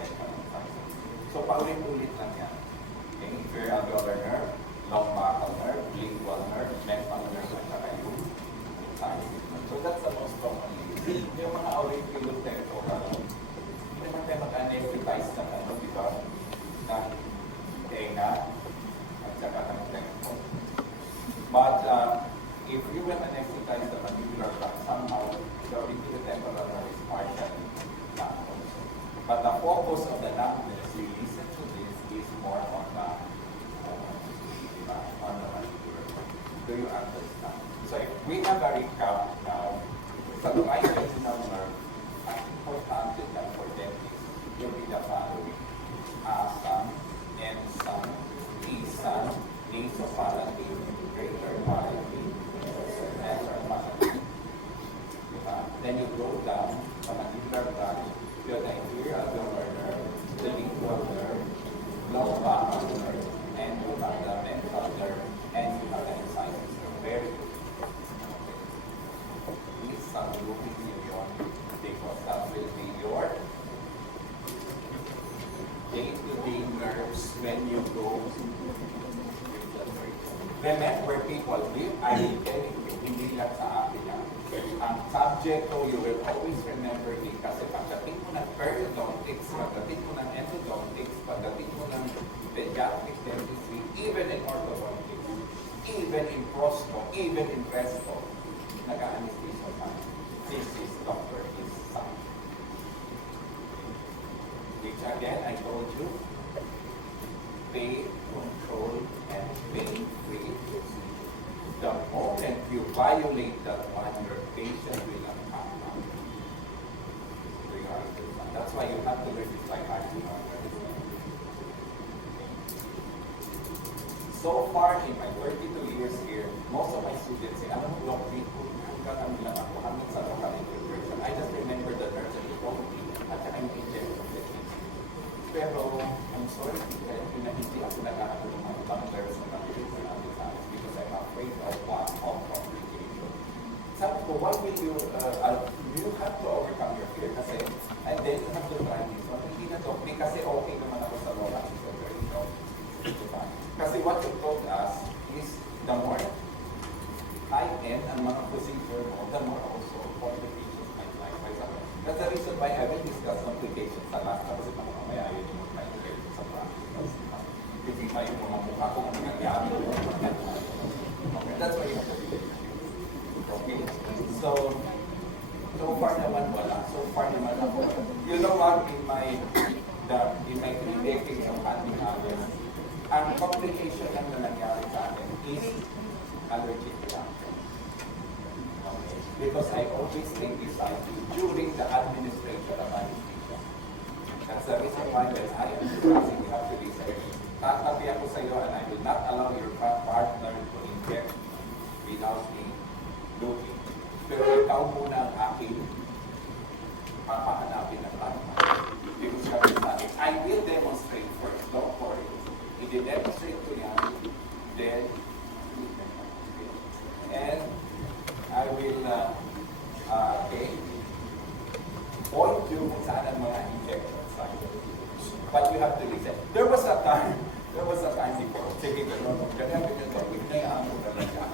ventral incisive. So paulit-ulit lang yan. Okay. Inferior alveolar nerve, lumbar nerve, lingual nerve, mental nerve, at saka yung incisive. So that's the most common. Yung mga auriculotemporal, hindi naman tayo mag-anesthetize na di ba? Ng tenga at saka ng tempo. But if you will anesthetize the mandibular tract, somehow the auriculotemporal is partially not also. But the focus of the numbness, you listen to this, is more on the mandibular tract. Do you understand? So if we have a recap now, sa trigeminal nerve, ang importante na for them will be the following. Asam, ensam, isam, nasopharyngeal, greater pharyngeal, lesser pharyngeal. Then you go down sa mandibular tract, you have the inferior alveolar nerve, the lingual nerve, lumbar nerve, and you have the mental nerve, and you have the incisors nerve. Very good. Saluhin niyo yun because that will be your day-to-day nerves when you go with the brain. Remember people, I will tell you, hindi lang sa akin yan. Ang subject ko, you will always remember it kasi pagdating mo ng periodontics, pagdating mo ng endodontics, pagdating mo ng pediatric dentistry, even in orthodontics, even in prosto, even in resto, nag-anesthesia pa. This is Dr. His son. Which again, I told you, pain, control, and pain-free procedure. The moment you violate that one, your patient will not come out. That's why you have to learn this like I do. So far, in my 32 years here, most of my students say, alam mo, Doc, hanggang ano lang ako, hanggang sa local integration. I just remember the nerves and the property at saka yung injection techniques. Pero, I'm sorry, kaya hindi ako nagkakaroon ng mga ibang nerves na nag-reason natin sa akin because I'm afraid of what of complication. Sabi ko, why will you have to overcome your fear kasi, and then you have to try this one. That's the reason why I will discuss complications sa last kasi baka mamaya yun yung mag-care sa practical. Hindi pa yung mga mukha kung ano nangyari. Okay, that's why you have to be there. Okay? So far naman wala. So far naman ako. You know what, in my 3 decades of handling others, ang complication lang na nangyari sa akin is allergic reaction. Okay? Because I always take this out during the administration of anesthesia. That's the reason why when I am discussing, you have to research. Tatabi ako sa iyo and I will not allow your partner to inject without me looking. Pero ikaw muna ang aking papahanapin ng partner. Because sabi sa akin, I will demonstrate first, don't worry. If you demonstrate to yan, then we can demonstrate. And I will point you kung saan ang mga injection sites. But you have to listen. There was a time before, sige, ganyan ito, hinayaan mo na lang siya.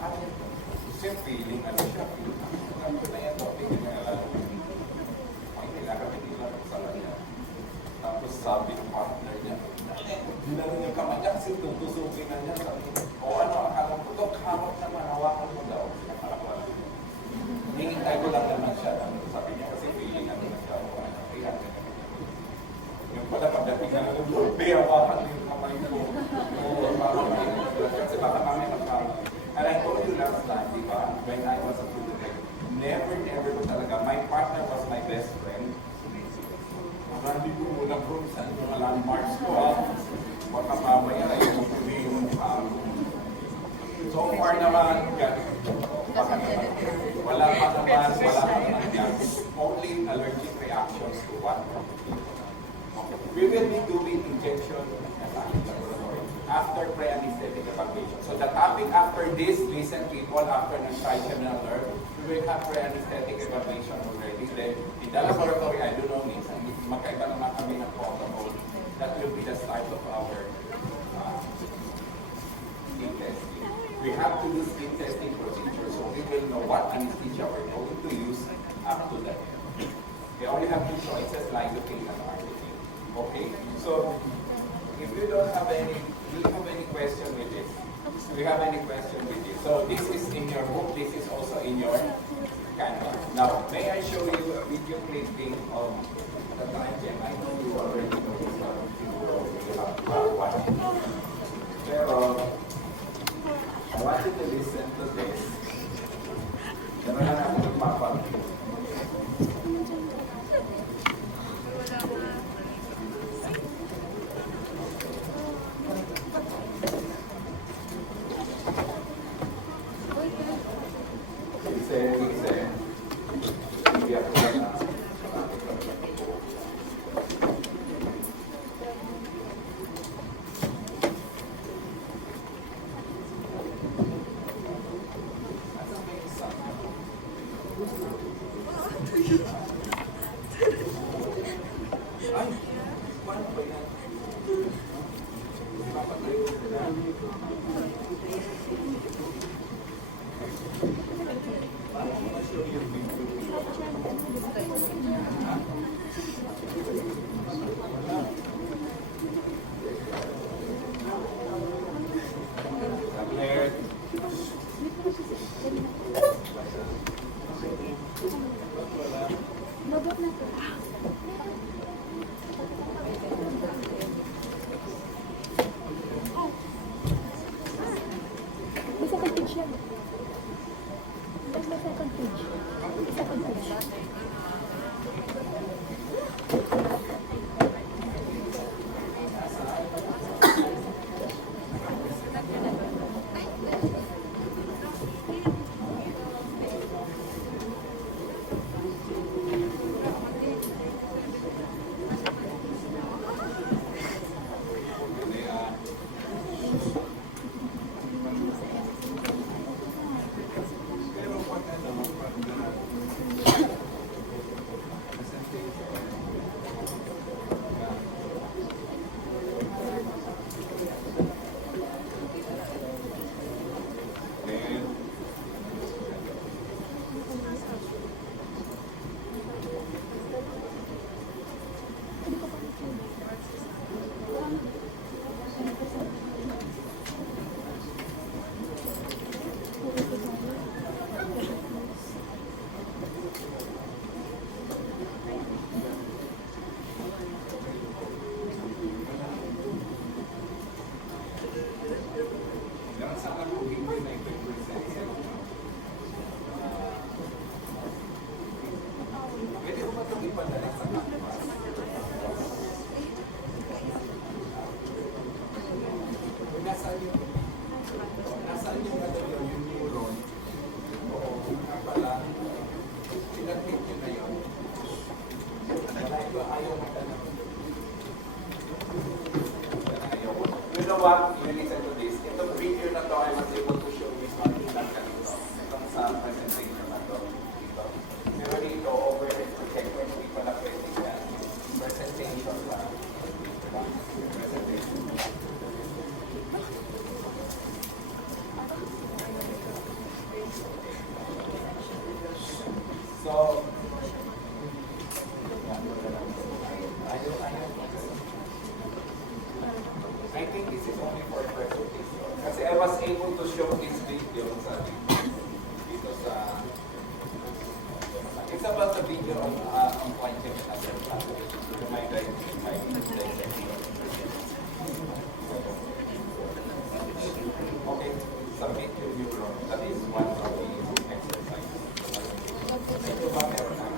Siya feeling, ano siya, feeling na yan, hindi na alam. Ay, kinakapitila ko sa kanya. Tapos sabi ng partner niya, ginano niya kamay niya kasi tutusukin na niya. O ano, akala ko, Dok, hamot naman, hawakan mo daw. Hingintay ko lang naman siya. Sabi niya kasi feeling na siya. O ano, kaya yung pala pagdating na lang, hawakan yung kamay ko. Kasi baka kami magkama. And I told you last time, di ba, when I was a student, never ko talaga. My partner was my best friend. Marami ko muna bro sa mga landmarks ko ha. Baka mamaya yung yung so far naman, wala pa naman yan. Only allergic reactions to what? We will be doing injection after pre-anesthetic evacuation. So the topic after this, listen people, after ng trigeminal nerve, we will have pre-anesthetic evacuation already. Then in the laboratory, I don't know, magkaiba naman kami ng protocol. That will be the start of our skin testing. We have to do skin testing procedure, so we will know what anesthesia we're going to use up to that. We only have 2 choices, lidocaine and artecaine. Okay? So if you don't have any, do you have any question with this? Do you have any question with this? So this is in your book, this is also in your canvas. Now, may I show you a video clipping of the time? I know you already know this one. You have watched it. Pero, I want you to listen to this. Pero na natin magmapag. ayaw mo ka na. You know what? You listen to this. Itong video na to, I was able to show this one lang kanito. Itong sa presentation na to. Dito. Pero dito, overhead projector, hindi pala pwede yan. Presentation lang. Presentation. So, I think this is only for presentation. Kasi I was able to show this video sa dito sa it's about the video on quantum and other my okay, submit your neuron. That is one of the exercises. Ito ba meron na?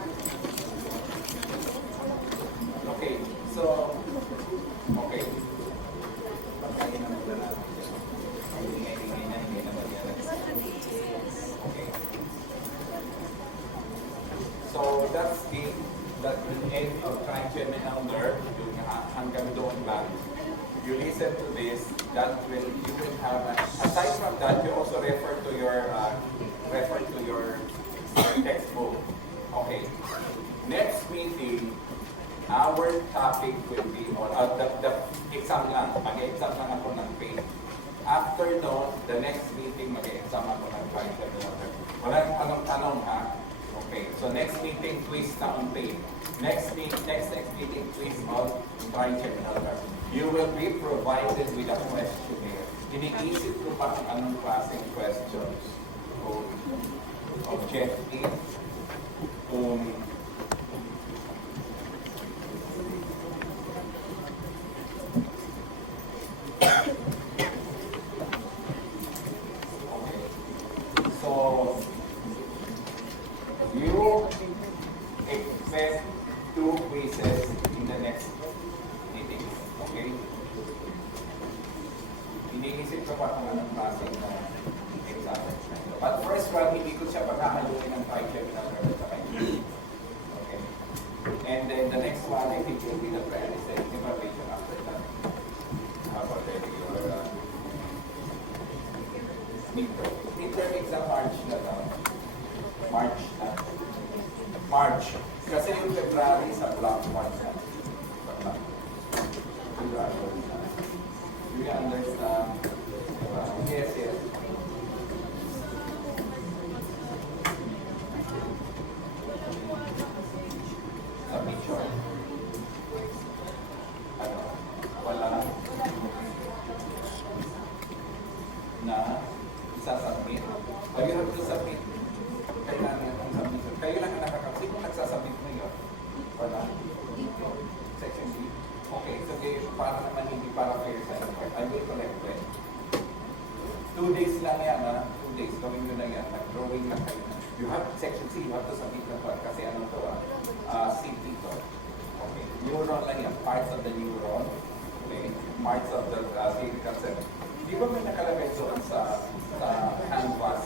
Okay, so okay. Pagkain na muna natin. Ingay na, hindi na magyari. Okay. So that's the end of trigeminal nerve. Yung hanggang doon lang. You listen to this, you will have, aside from that, you also refer to your textbook. Okay. Next meeting, our topic will be on, the exam lang, mag-exam lang ako ng pain. After no, the next meeting, mag-exam ako ng trigeminal nerve. Walang tanong-tanong ha. Okay, so next meeting, twist na on pain. Next meeting, twist on trigeminal nerve. You will be provided with a questionnaire. Iniisip ko pa kung anong klaseng questions. Kung objective, kung you expect 2 quizzes in the next meeting. Okay? Iniisip ko pa kung anong klaseng exam. But first one, hindi ko siya pagkakaluin ng trigeminal nerve sa kanya. Okay? And then the next one, I think will be the pre-anesthetic evaluation after that. How about your midterm? Midterm exam March na lang. March na. March. Kasi yung February sa block 1 na. Sa block. Do you understand? Yes, yes. Sa picture. Ano? Wala. Na isasubmit. Oh, you have to submit. Kailangan ang submission. Kayo lang ang nakakapit. Sino nagsasubmit mo yun? Wala? Section B? Okay, so para naman hindi para fair sa inyo. I will collect it. 2 days lang yan, ha? 2 days. Gawin nyo lang yan. Nag-drawing lang kayo. You have section C, you have to submit na pa. Kasi ano to, CT to. Okay. Neuron lang yan. Parts of the neuron. Okay. Parts of the cervical cell. Di ba may nakalagay doon sa canvas?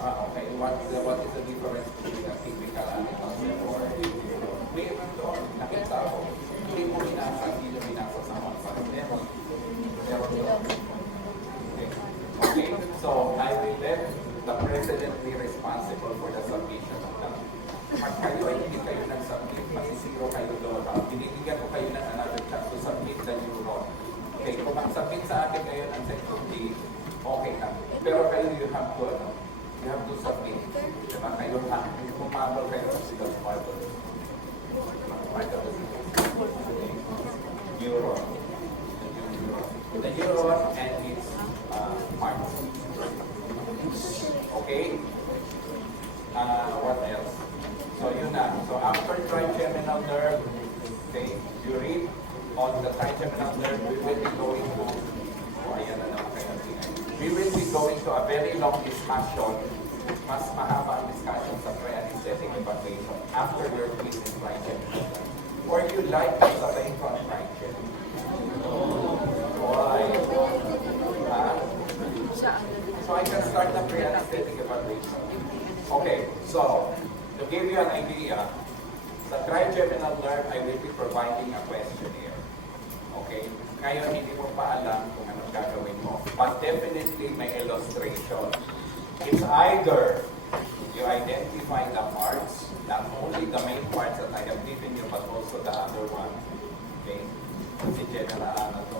Okay. What is the difference between a typical animal or meron doon? Nakita ko. Hindi mo binasa, hindi mo binasa sa mga parang meron. Meron doon. Okay. Okay. So, I will let the president be responsible for the submission of that. Pag kayo ay hindi kayo nag-submit, masisiro kayo doon. Binibigyan ko kayo ng another chance to submit the neuron. Okay, kung mag-submit sa akin kayo ng section D, okay ka. Pero kayo, you have to submit. Diba? Kayo ha, kung mabal kayo sa marble. Neuron. The neuron and its parts. Okay? What else? So yun na. So after trigeminal nerve, okay, you read on the trigeminal nerve, we will be going to, we will be going to a very long discussion, mas mahaba ang discussion sa pre-anesthetic evaluation after your quiz in trigeminal nerve. Or you like to sabay from trigeminal? Why? So I can start the pre-anesthetic evaluation. Okay, so to give you an idea, sa trigeminal nerve, term, I will be providing a questionnaire. Okay? Ngayon, hindi mo pa alam kung anong gagawin mo. But definitely, may illustration. It's either you identify the parts, not only the main parts that I have given you, but also the other one. Okay? Si general na to.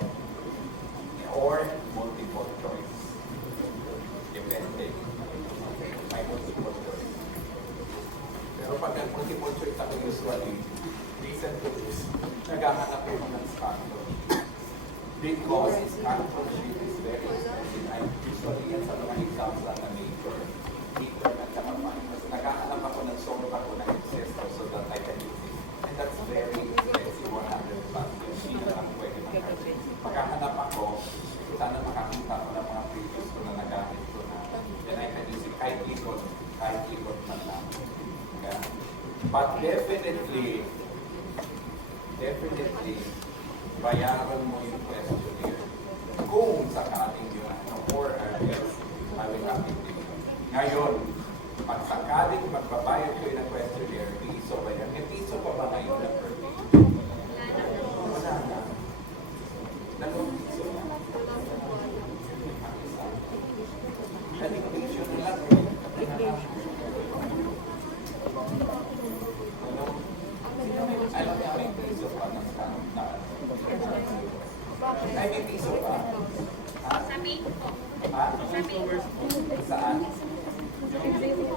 Or multiple choice. Depende. Okay? May multiple choice. Pero pag multiple choice ako usually, listen to this, naghahanap ko ng factor. Because factor sheet is very expensive. I usually yan sa mga exams na major, major at saka minus. Naghahanap ako ng solve ako ng ancestor so that I can use it. And that's very expensive, 100 plus. Yung sheet na lang pwede makakita. Paghahanap ako, sana makakita ko ng mga previous ko na nagamit ko na. Then I can use it kahit ikot na lang. Yeah. But definitely, bayaran mo yung questionnaire kung sakaling yun, or else I will have it to you. Ngayon, pag sakaling magbabayad ko yung questionnaire, piso ba yan? May piso pa ba ngayon na per page? Wala na. Dalawang piso na. Dictation na lang. Alam niya may piso pa na ay, may piso pa? Ha? Sa main po. Ha? Sa main po. Saan?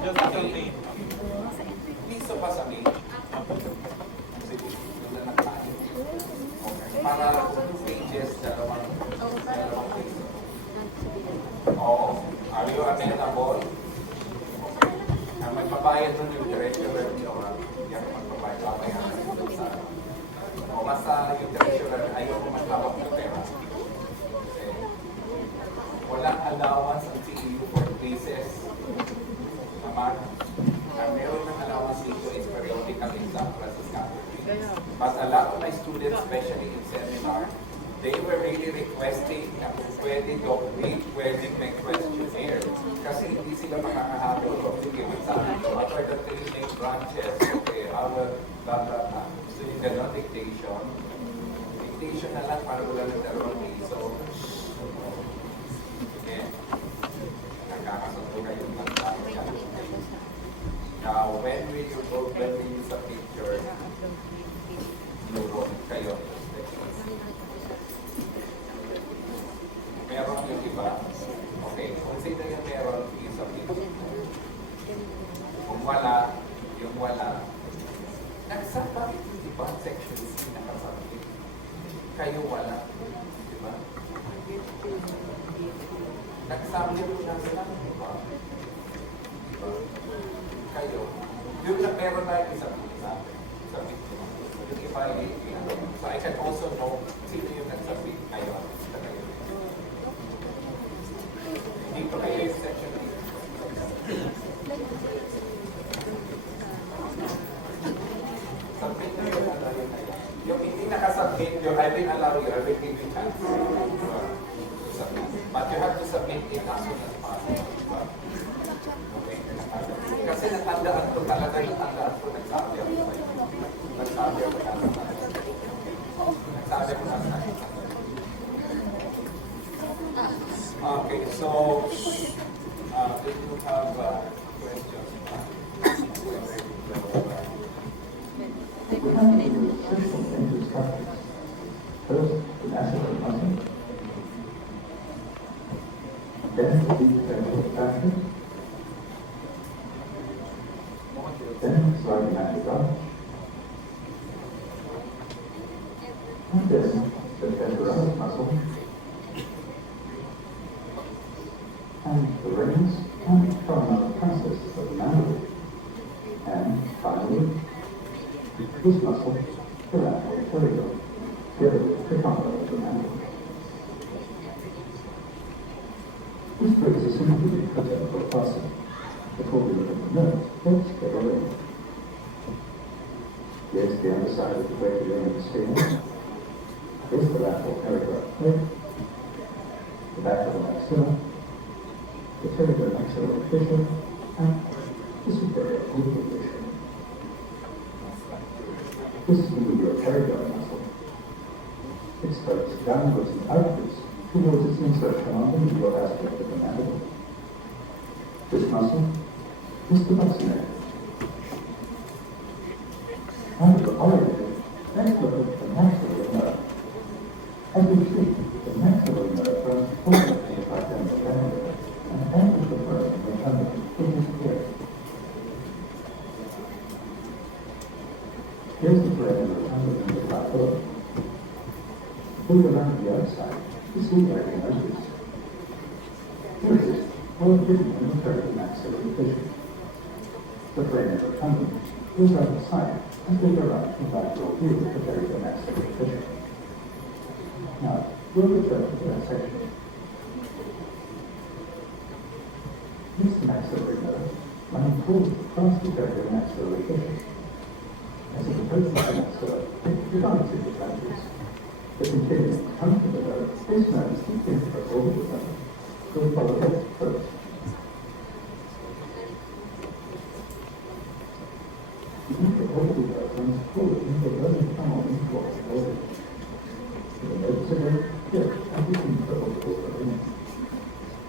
Just sa main. Piso pa sa main? Sige, wala na tayo. Okay. Para 2 pages, dalawang piso. Oo. Are you available? Ang magbabayad nun yung director niyo, hindi ako magbabayad. Babayaran ko sa o basta yung treasurer ayaw ko maghawak ng pera. Okay. Walang allowance ang CEU for cases. Naman, ang meron ng allowance dito is periodical exam classes gathering. But a lot of my students, especially in seminar, they were really requesting na kung pwede doctorate, pwede may questionnaire. Kasi hindi sila makakahabol o sige, magsabi ko, what are the 3 main branches? Okay, our blah blah blah. So yung gano'n, dictation. Dictation na lang para wala ng dalawang piso. Okay. Nagkakasundo kayo ng tao. Now, when will you submit your enrollment kayo? Meron yung iba. Okay, kung sino yung meron, i-submit. Kung wala, yung wala, nagsabit yung iba section C nakasabit. Kayo wala. Diba? Nagsabit ko na sila. Diba? Diba? Kayo. Yung na meron tayo isabit sa atin. Sabit ko. Yung iba so I can also know sino yung nagsabit ngayon. Dito kayo yung section D. Submit na yung allow na yan. Yung hindi nakasubmit, I will allow you, I will give you chance to submit. But you have to submit it as soon as possible. Okay? Kasi natandaan ko talaga, natandaan ko, nagsabi ako sa'yo. Nagsabi ako na nagsabi ako na sa'yo. Okay, so if you have questions, We have simple things structures. First, an acid muscle. Then, the thermal factor. Then, sliding antidote. And then, the pectoralis muscle. And the rings and terminal processes of the memory. And finally, this muscle, the lateral pterygoid, together with the collar of the memory. This brings us into the critical process. Before we look at the nerves, let's get a ring. Here's the underside of the brachial ring of the sphere. Here's the lateral pterygoid head, the back of the maxilla, the pterygoid maxillary fissure, and the superior oblique fissure. This is the medial pterygoid muscle. It slopes downwards and outwards towards its insertion on the medial aspect of the mandible. This muscle is the buccinator. Under the origin, let's look at the maxillary nerve. As we see, the maxillary nerve runs forward to the trigeminal ganglion and enters the brain when under it is here. Here's the brain of the under the plateau. Move around the outside to see where it emerges. Here it is, all hidden in the third maxillary fissure. The brain of the under goes out of sight as we go out from lateral view of the very maxillary fissure. Now, we'll return to that section. This maxillary nerve running forward across the very maxillary fissure. As it approaches the maxilla, it divides into branches. The continuing trunk of the nerve is known as the infraorbital nerve. We'll follow this first. The infraorbital nerve runs forward into the learning tunnel into the orbit. The nerves are very thick and the infraorbital arena.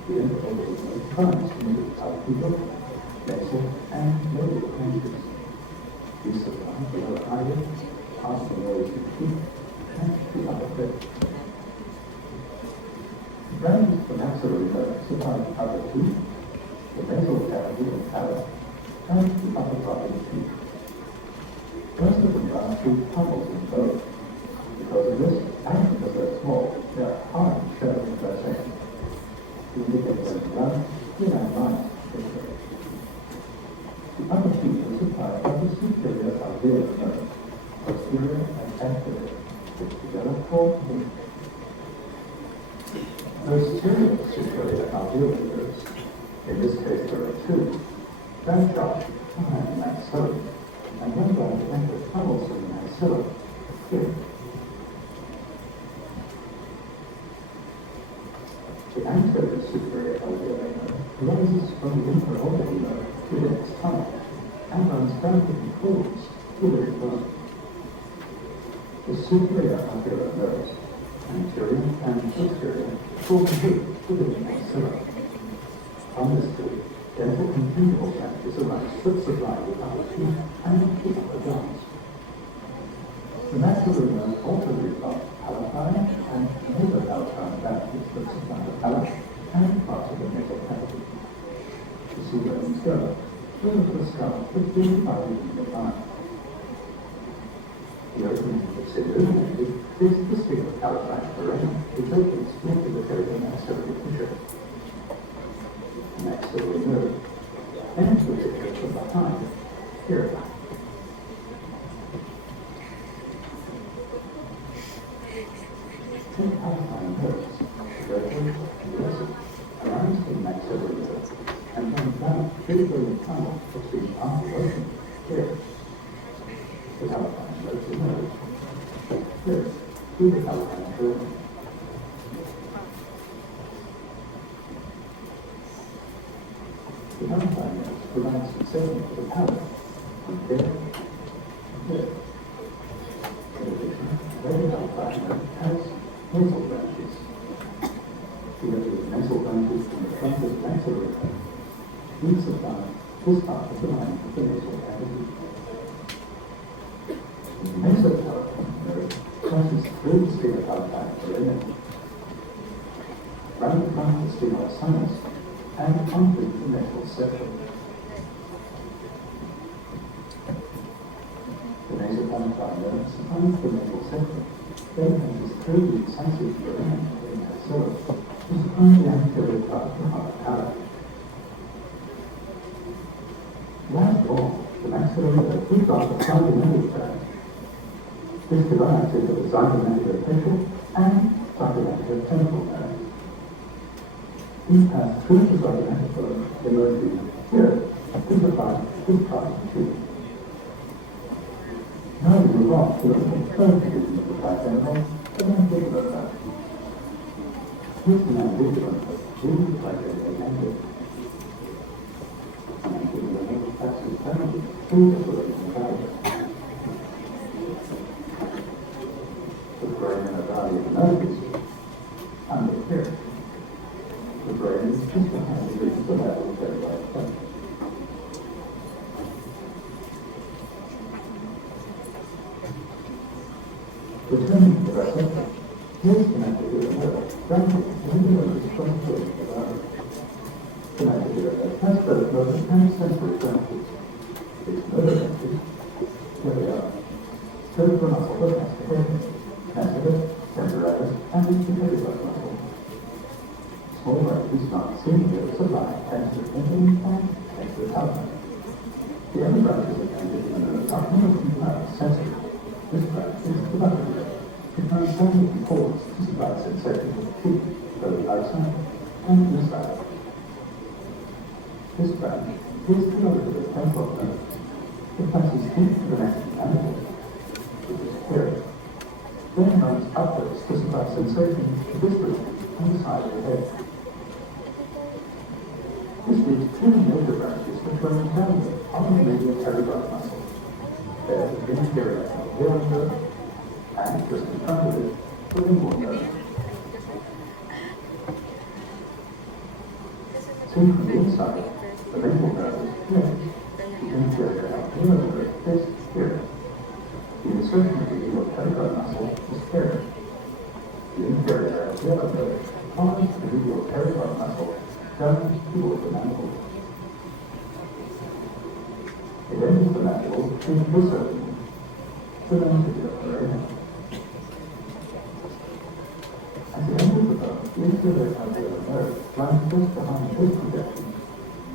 The infraorbital nerve runs from the palpebral, nasal, and medial branches. These supply the lower eyelid, past the nose and cheek, and the upper lip. The branches of the maxillary nerve supply the upper teeth, the nasal cavity and palate, and the upper part of the cheek. Most of them run through tunnels in both. Because of this, and because they're small, they are hard to show in their section. To indicate where to run, we have lines to show. The upper teeth are supplied by the superior alveolar nerve, posterior and anterior, which together form the posterior superior alveolar nerves, in this case there are two, branch off behind the maxilla, and run down to enter tunnels in the maxilla, here. The anterior superior alveolar nerve rises from the infraorbital nerve within its tunnel and runs downward forwards within its bone. The superior alveolar nerves, anterior and posterior, form a loop within the maxilla. On this loop, dental and mandible branches arise that supply the upper teeth and the upper gums. The maxillary nerve also leaves off palatine and nasopalatine branches that supply the palate and parts of the nasal cavity. To see where these go, we'll look at the skull, which is divided into the eye. The opening which is illuminated is the sphenopalatine foramen, which opens into the pterygomaxillary fissure. The maxillary nerve enters the fissure from behind, here. Two palatine nerves, vertebrate and dorsal, around the maxillary nerve and run down through the tunnel between articulation here. The palatine nerves emerge here through the palatine foramen. The palatine nerves provide sensation to the palate from here and here. In addition, the palatine nerve has nasal branches. We have the nasal branches from the front of the maxillary nerve. These supply this part of the line of the nasal cavity. The nasopalatine nerve passes through the sphenopalatine foramen, round the front of the sphenoid sinus, and onto the nasal septum. The nasopalatine nerve supplies the nasal septum, then passes through the incisive foramen of the maxilla to supply the anterior part of the hard palate. Last of all, the maxillary nerve feeds off the zygomatic tract. This divides into the zygomatic facial and zygomatic temporal nerves. These pass through the zygomatic bone, emerging here to supply this part of the tooth. Now we move on to the third division of the trigeminal, the mandibular nerve. Here's the mandibular nerve through the trigeminal ganglion. The mandibular nerve passes down through the foramen cavity. nerves under here. The brain is just behind the reach the level of very right touch. Returning to the receptor, here's connected to the nerve, branching into the strong feeling of the nerve. Connected to the nerve, has both motor and sensory branches. Its motor branches, here they are. Those the muscle that has the head, sensitive, temporalis, and its behavioral muscle. Small branches not seen here supply sensory thinking and sensory development. The other branches of sensory nerves are more sensory. This branch is the button. It runs only from cords to supply sensation of the feet, both outside and inside. This branch is the orbital temporal nerve. It passes into the next animal, which is here. Then runs upwards to supply sensation to this region on the side of the head. This leaves two major branches which run downward on the medial pterygoid muscle. There's the inferior alveolar nerve, and just in front of it, the lingual nerve. Seen from the inside, the lingual nerve is here. The inferior alveolar nerve is here. The insertion of the medial pterygoid muscle is here. The inferior alveolar nerve follows the medial pterygoid muscle down toward the mandible. It enters the mandible through this opening, to the upper end. At the end of the bone, the inferior alveolar nerve lies just behind this projection,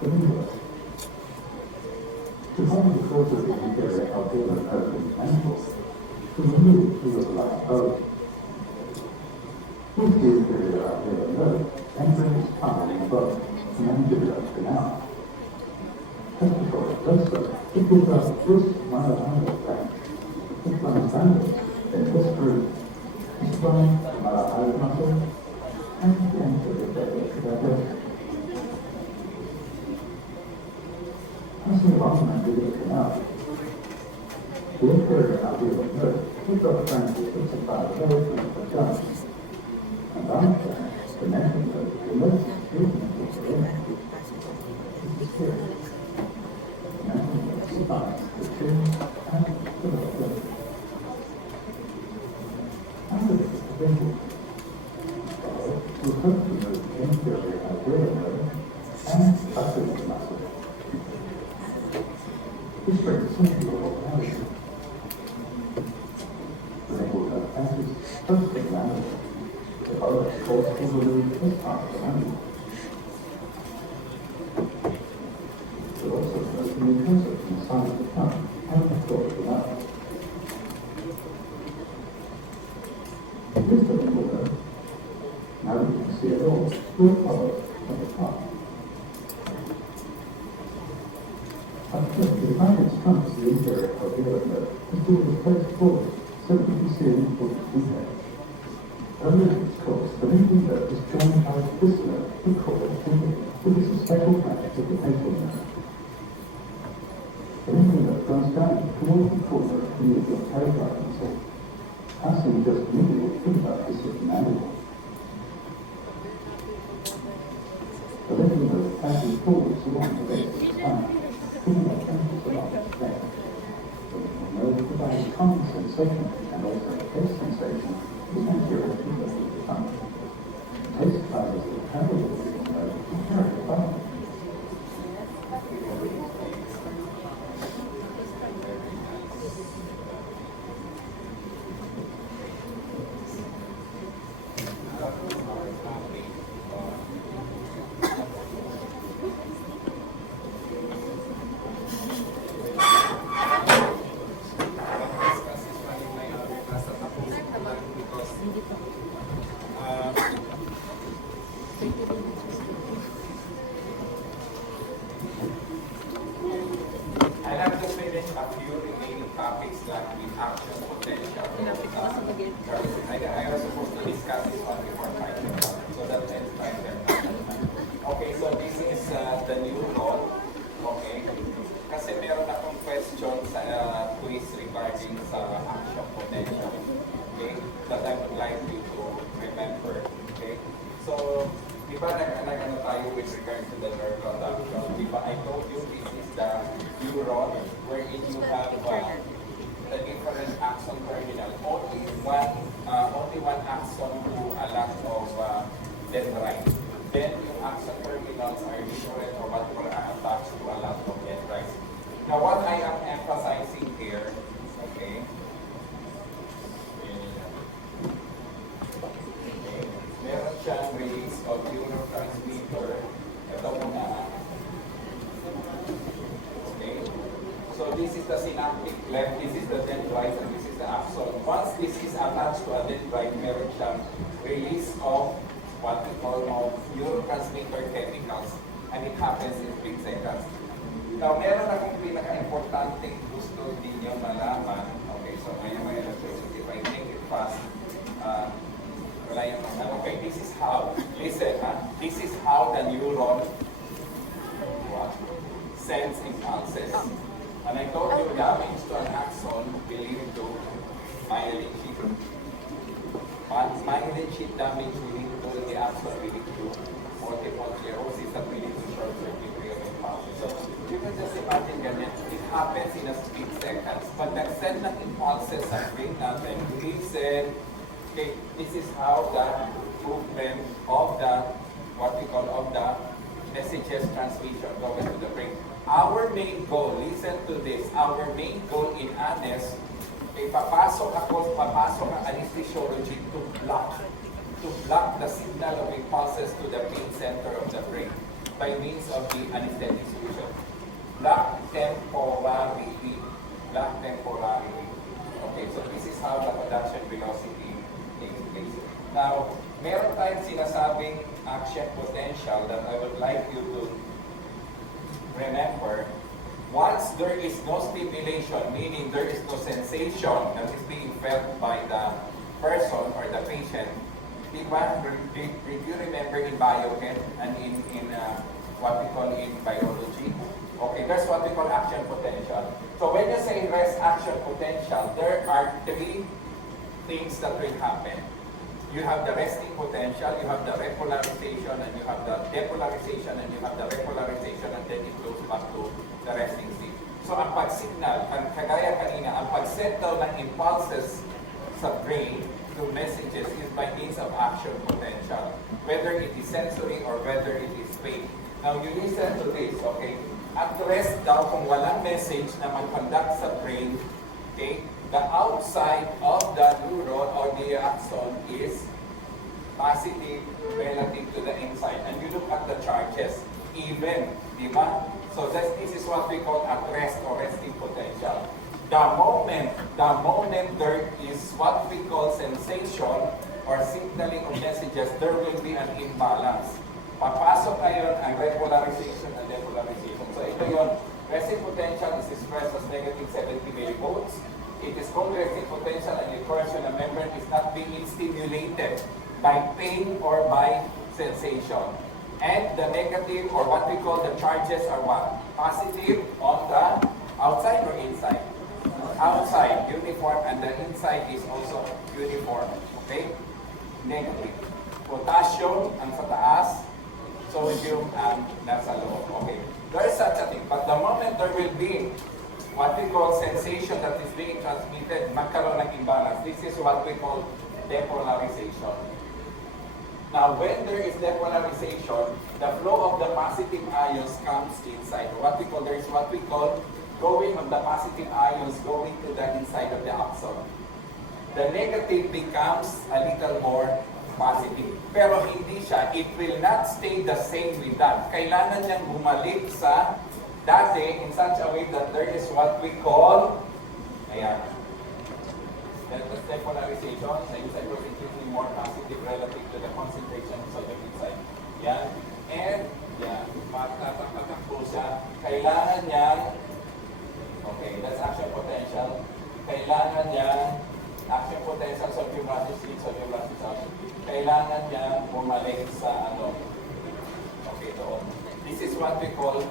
the linguus. To find the cause of the inferior alveolar nerve in the mandible, to remove the overlying bone. If the inferior alveolar nerve entering its tunnel in the bone, the mandibular canal. Just before it does so, it gives us this myohilar branch. It runs downwards, then this through, supplying the myohilar muscle, and the anterior area to digestion. Passing along the mandibular canal, the inferior alveolar nerve gives off branches that supply the nerve to the gut. And after, the mental nerve relates to the mental area. This is here. The mental nerve supplies the chin and the lower lip. After this is the visual. We'll hope to move the inferior alveolar nerve and buccal muscle. This brings us into the locality. The lingual nerve passes close to the mandible. The other force will remove this part of the mandible. It also removes the mucosa from the side of the tongue and the floor of the mouth. Here's the lingual nerve. Now we can see it all. We'll follow from the top. Up here, the device trunks the inferior alveolar nerve is being placed forward so that we can see an important detail. Earlier in this course, the lingual nerve is joined by this nerve we call it tendon, which is a special branch of the facial nerve. The lingual nerve runs down towards the corner of the medial pterygoid muscle, passing just medial to the buttress of the mandible. The lingual nerve passes forwards along the base of the spine, giving a branches along its neck. The lingual nerve provides common sensation and also a taste sensation is anterior to the rest of the tongue. Taste fibers that travel with the lingual nerve are carried above. I have to finish a few remaining topics like the action potential. I was supposed to discuss this one before 5 so that ends 5. Okay, so this is the new law. Okay, kasi meron akong question sa quiz regarding sa action potential. Okay, that I would like you to the nerve conduction. Diba, I told you this is the neuron wherein you have the different axon terminal. Only one axon to a lot of dendrites. Then yung axon terminals are different or what are attached to a lot of dendrites. Now what I am emphasizing here, okay, meron siyang release of neurotransmitter. Ito muna. Okay. So this is the synaptic cleft, this is the dendrite, and this is the axon. Once this is attached to a dendrite, meron siyang release of what we call neurotransmitter chemicals, and it happens in 3 seconds. Now, meron akong pinaka-importanting gusto ninyo malaman. Okay, so ngayon may electricity. If I make it fast, wala yung masabi. Okay, this is how, listen this is how the neuron sends impulses. And I told you damage to an axon will lead to myelin sheath. Myelin sheath damage will lead to the axon will lead to multiple sclerosis that will lead to short circuit of impulses. So you can just imagine ganyan, it happens in a split seconds. Pag nag-send ng impulses sa brain natin, listen, okay, this is how the movement of the, what we call, of the messages transmission going to the brain. Our main goal, listen to this, our main goal in ANES, papasok ang anesthesiology to block the signal of impulses to the pain center of the brain by means of the anesthetic solution. Block temporarily. Okay, so this is how the conduction velocity takes place. Now, meron tayong sinasabing action potential that I would like you to remember. Once there is no stimulation, meaning there is no sensation that is being felt by the person or the patient, did you remember in biochem and in what we call in biology? Okay, that's what we call action potential. So when you say rest action potential, there are 3 things that will happen. You have the resting potential, you have the repolarization, and you have the depolarization, and you have the repolarization, and then it goes back to the resting state. So ang pag-signal, kagaya kanina, ang pag-set down ng impulses sa brain through messages is by means of action potential, whether it is sensory or whether it is pain. Now you listen to this, okay? At rest daw kung walang message na mag-conduct sa brain, okay? The outside of the neuron or the axon is positive relative to the inside. And you look at the charges, even, di ba? So this is what we call at rest or resting potential. The moment there is what we call sensation or signaling of messages, there will be an imbalance. Papasok ngayon ang repolarization and depolarization. So ito yun, resting potential is expressed as negative 70 millivolts. It is called resting potential and it occurs when a membrane is not being stimulated by pain or by sensation. And the negative or what we call the charges are what? Positive on the outside or inside? Outside, uniform, and the inside is also uniform. Okay? Negative. Potassium ang sa taas, sodium ang nasa loob. Okay. There is such a thing. But the moment there will be what we call sensation that is being transmitted, magkaroon ng imbalance. This is what we call depolarization. Now, when there is depolarization, the flow of the positive ions comes inside. There is what we call going of the positive ions going to the inside of the axon. The negative becomes a little more positive. Pero hindi siya. It will not stay the same with that. Kailangan niyang bumalik sa dati in such a way that there is what we call, ayan, the depolarization. The inside was increasingly more positive relative to the concentration of the inside. Yan. And, yan, pagtatakbo siya, kailangan niya, okay, that's action potential. Kailangan niya, action potential, sodium rushes in, sodium rushes out. Kailangan niya bumalik sa ano. Okay, doon. This is what we call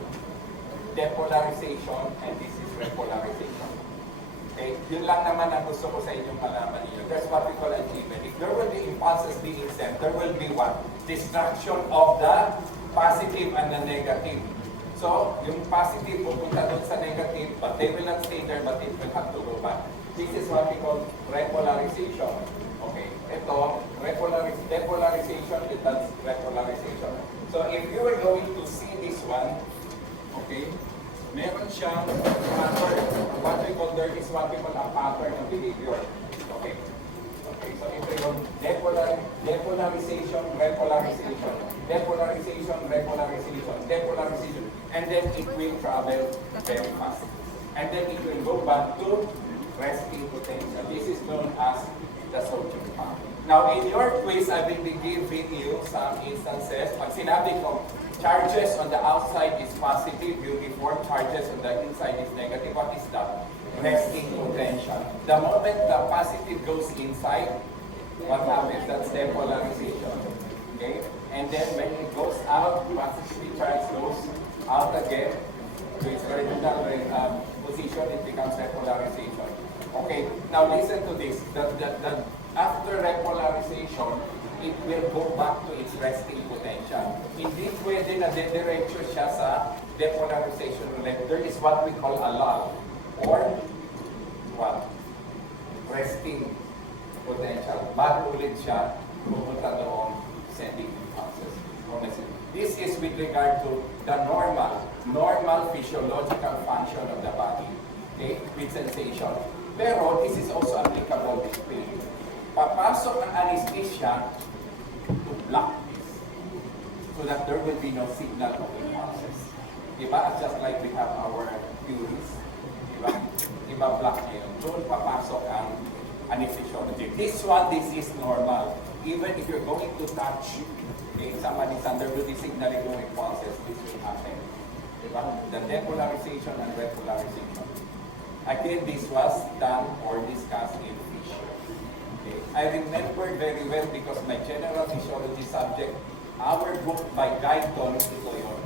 depolarization and this is repolarization. Okay, yun lang naman ang gusto ko sa inyong malaman niyo. That's what we call achievement. If there will be impulses being sent, there will be what? Destruction of the positive and the negative. So, yung positive pupunta doon sa negative, but they will not stay there, but it will have to go back. This is what we call repolarization. Okay, ito, depolarization, that's repolarization. So, if you were going to see this one, okay, meron siyang pattern. What we call there is what we call a pattern of behavior. Okay. Okay, so ito yung depolarization, repolarization, depolarization, repolarization, depolarization, and then it will travel very fast. And then it will go back to resting potential. This is known as the sodium pump. Now, in your quiz, I will be giving you some instances. Pag sinabi ko, charges on the outside is positive, uniform charges on the inside is negative. What is that? Resting potential. The moment the positive goes inside, what happens? That's depolarization. Okay? And then when it goes out, positive charge goes out again to its original position, it becomes repolarization. Okay, now listen to this. After repolarization, it will go back to its resting potential. Hindi pwede na dediretso siya sa depolarization ulit. There is what we call a lull or what? Resting potential. Bago ulit siya, pupunta doon sending impulses. This is with regard to the normal physiological function of the body. Okay, with sensation. Pero this is also applicable with pain. Papasok ang anesthesia to block this so that there will be no signal of impulses. Diba? Just like we have our theories. Diba? Diba block niya yun. Doon papasok ang anesthesiology. This one, this is normal. Even if you're going to touch, okay, somebody's under will be signaling no impulses, this will happen. Diba? The depolarization and repolarization. Again, this was done or discussed in fish. Okay. I remember very well because my general physiology subject, our book by Guyton, ito yun.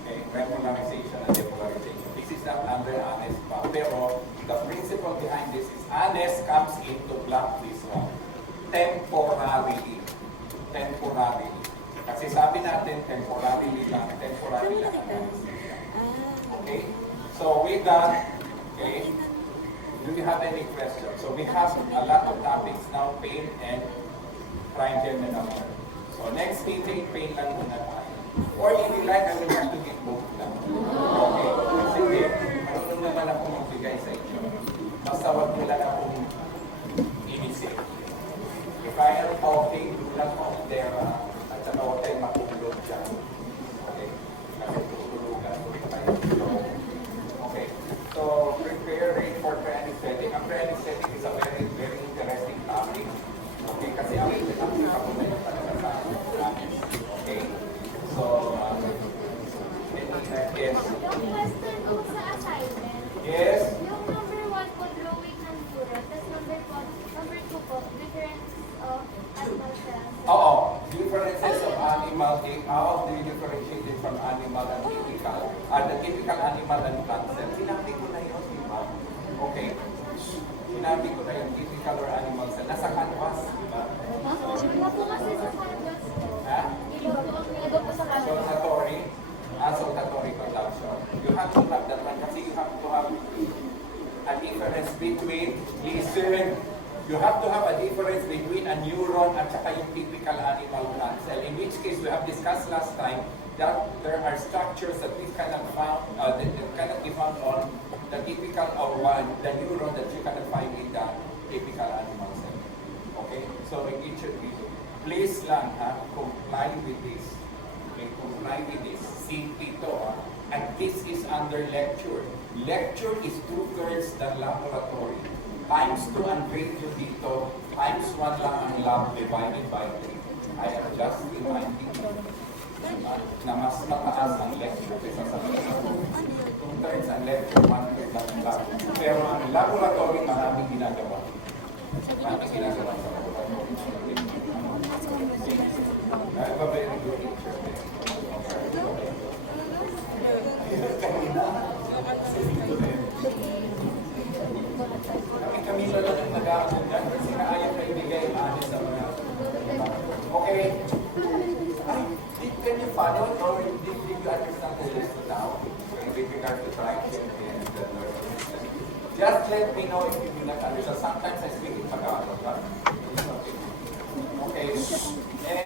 Okay, repolarization and depolarization. This is not under Anes pa. Pero the principle behind this is Anes comes in to block this one. Temporarily. Temporarily. Kasi sabi natin, temporarily lang ang anesthesia. Okay? So with that, okay, do you have any questions? So we have a lot of topics now, pain and trigeminal nerve. So next meeting, pain lang muna tayo. Or if you like, I will have to give both lang. Okay? Sige, marunong naman akong magbigay sa inyo. Basta wag mo lang akong inisip. If I am talking, do not talk there, at saka huwag tayong matulog dyan. Okay? Kasi tutulugan. Okay. So, preparing for pre-anesthetic. Ang pre-anesthetic is a very, very interesting topic. Okay? Kasi ang applicable na yun talaga sa amin. Okay? So, yes. Yung question po sa assignment. Yes. Yung number 1 po, low weight ng urine. Tapos number 2 po, difference of animal cells. Oo. Differences of animal, how do you differentiate it from animal and typical? The typical animal and plant cell. Sinabi ko na yun, di ba? Okay. Sinabi ko na yun, typical or animal cell. Nasa canvas, di ba? Iba po kasi sa canvas po. Ha? Iba po sa canvas. Solitary. Solitary conduction. You have to have that one kasi you have to have a difference between, listen, you have to have a difference between a neuron at saka yung typical animal plant cell. In which case, we have discussed last time that there are structures that we cannot found, that cannot be found on the typical or the neuron that you cannot find in the typical animal cell. Okay? So it should be, please lang comply with this. Okay, comply with this. See ito and this is under lecture. Lecture is 2/3 the laboratory. Times 2 ang radio dito, times 1 lang ang lab divided by 3. I am just reminding you na mas mataas ang lecture kaysa sa laboratory. 2/3 ang lecture, 1/3 lang ang lab. Pero ang laboratory, maraming ginagawa. Maraming ginagawa sa laboratory. I have a very good teacher there. Kami na lang ang nag-aaral dyan kasi naayang na ibigay ang anis sa mga. Okay? Ay, can you follow and the nervous system. Just let me know if you do not understand. Sometimes I speak in Tagalog. But it's okay. Okay.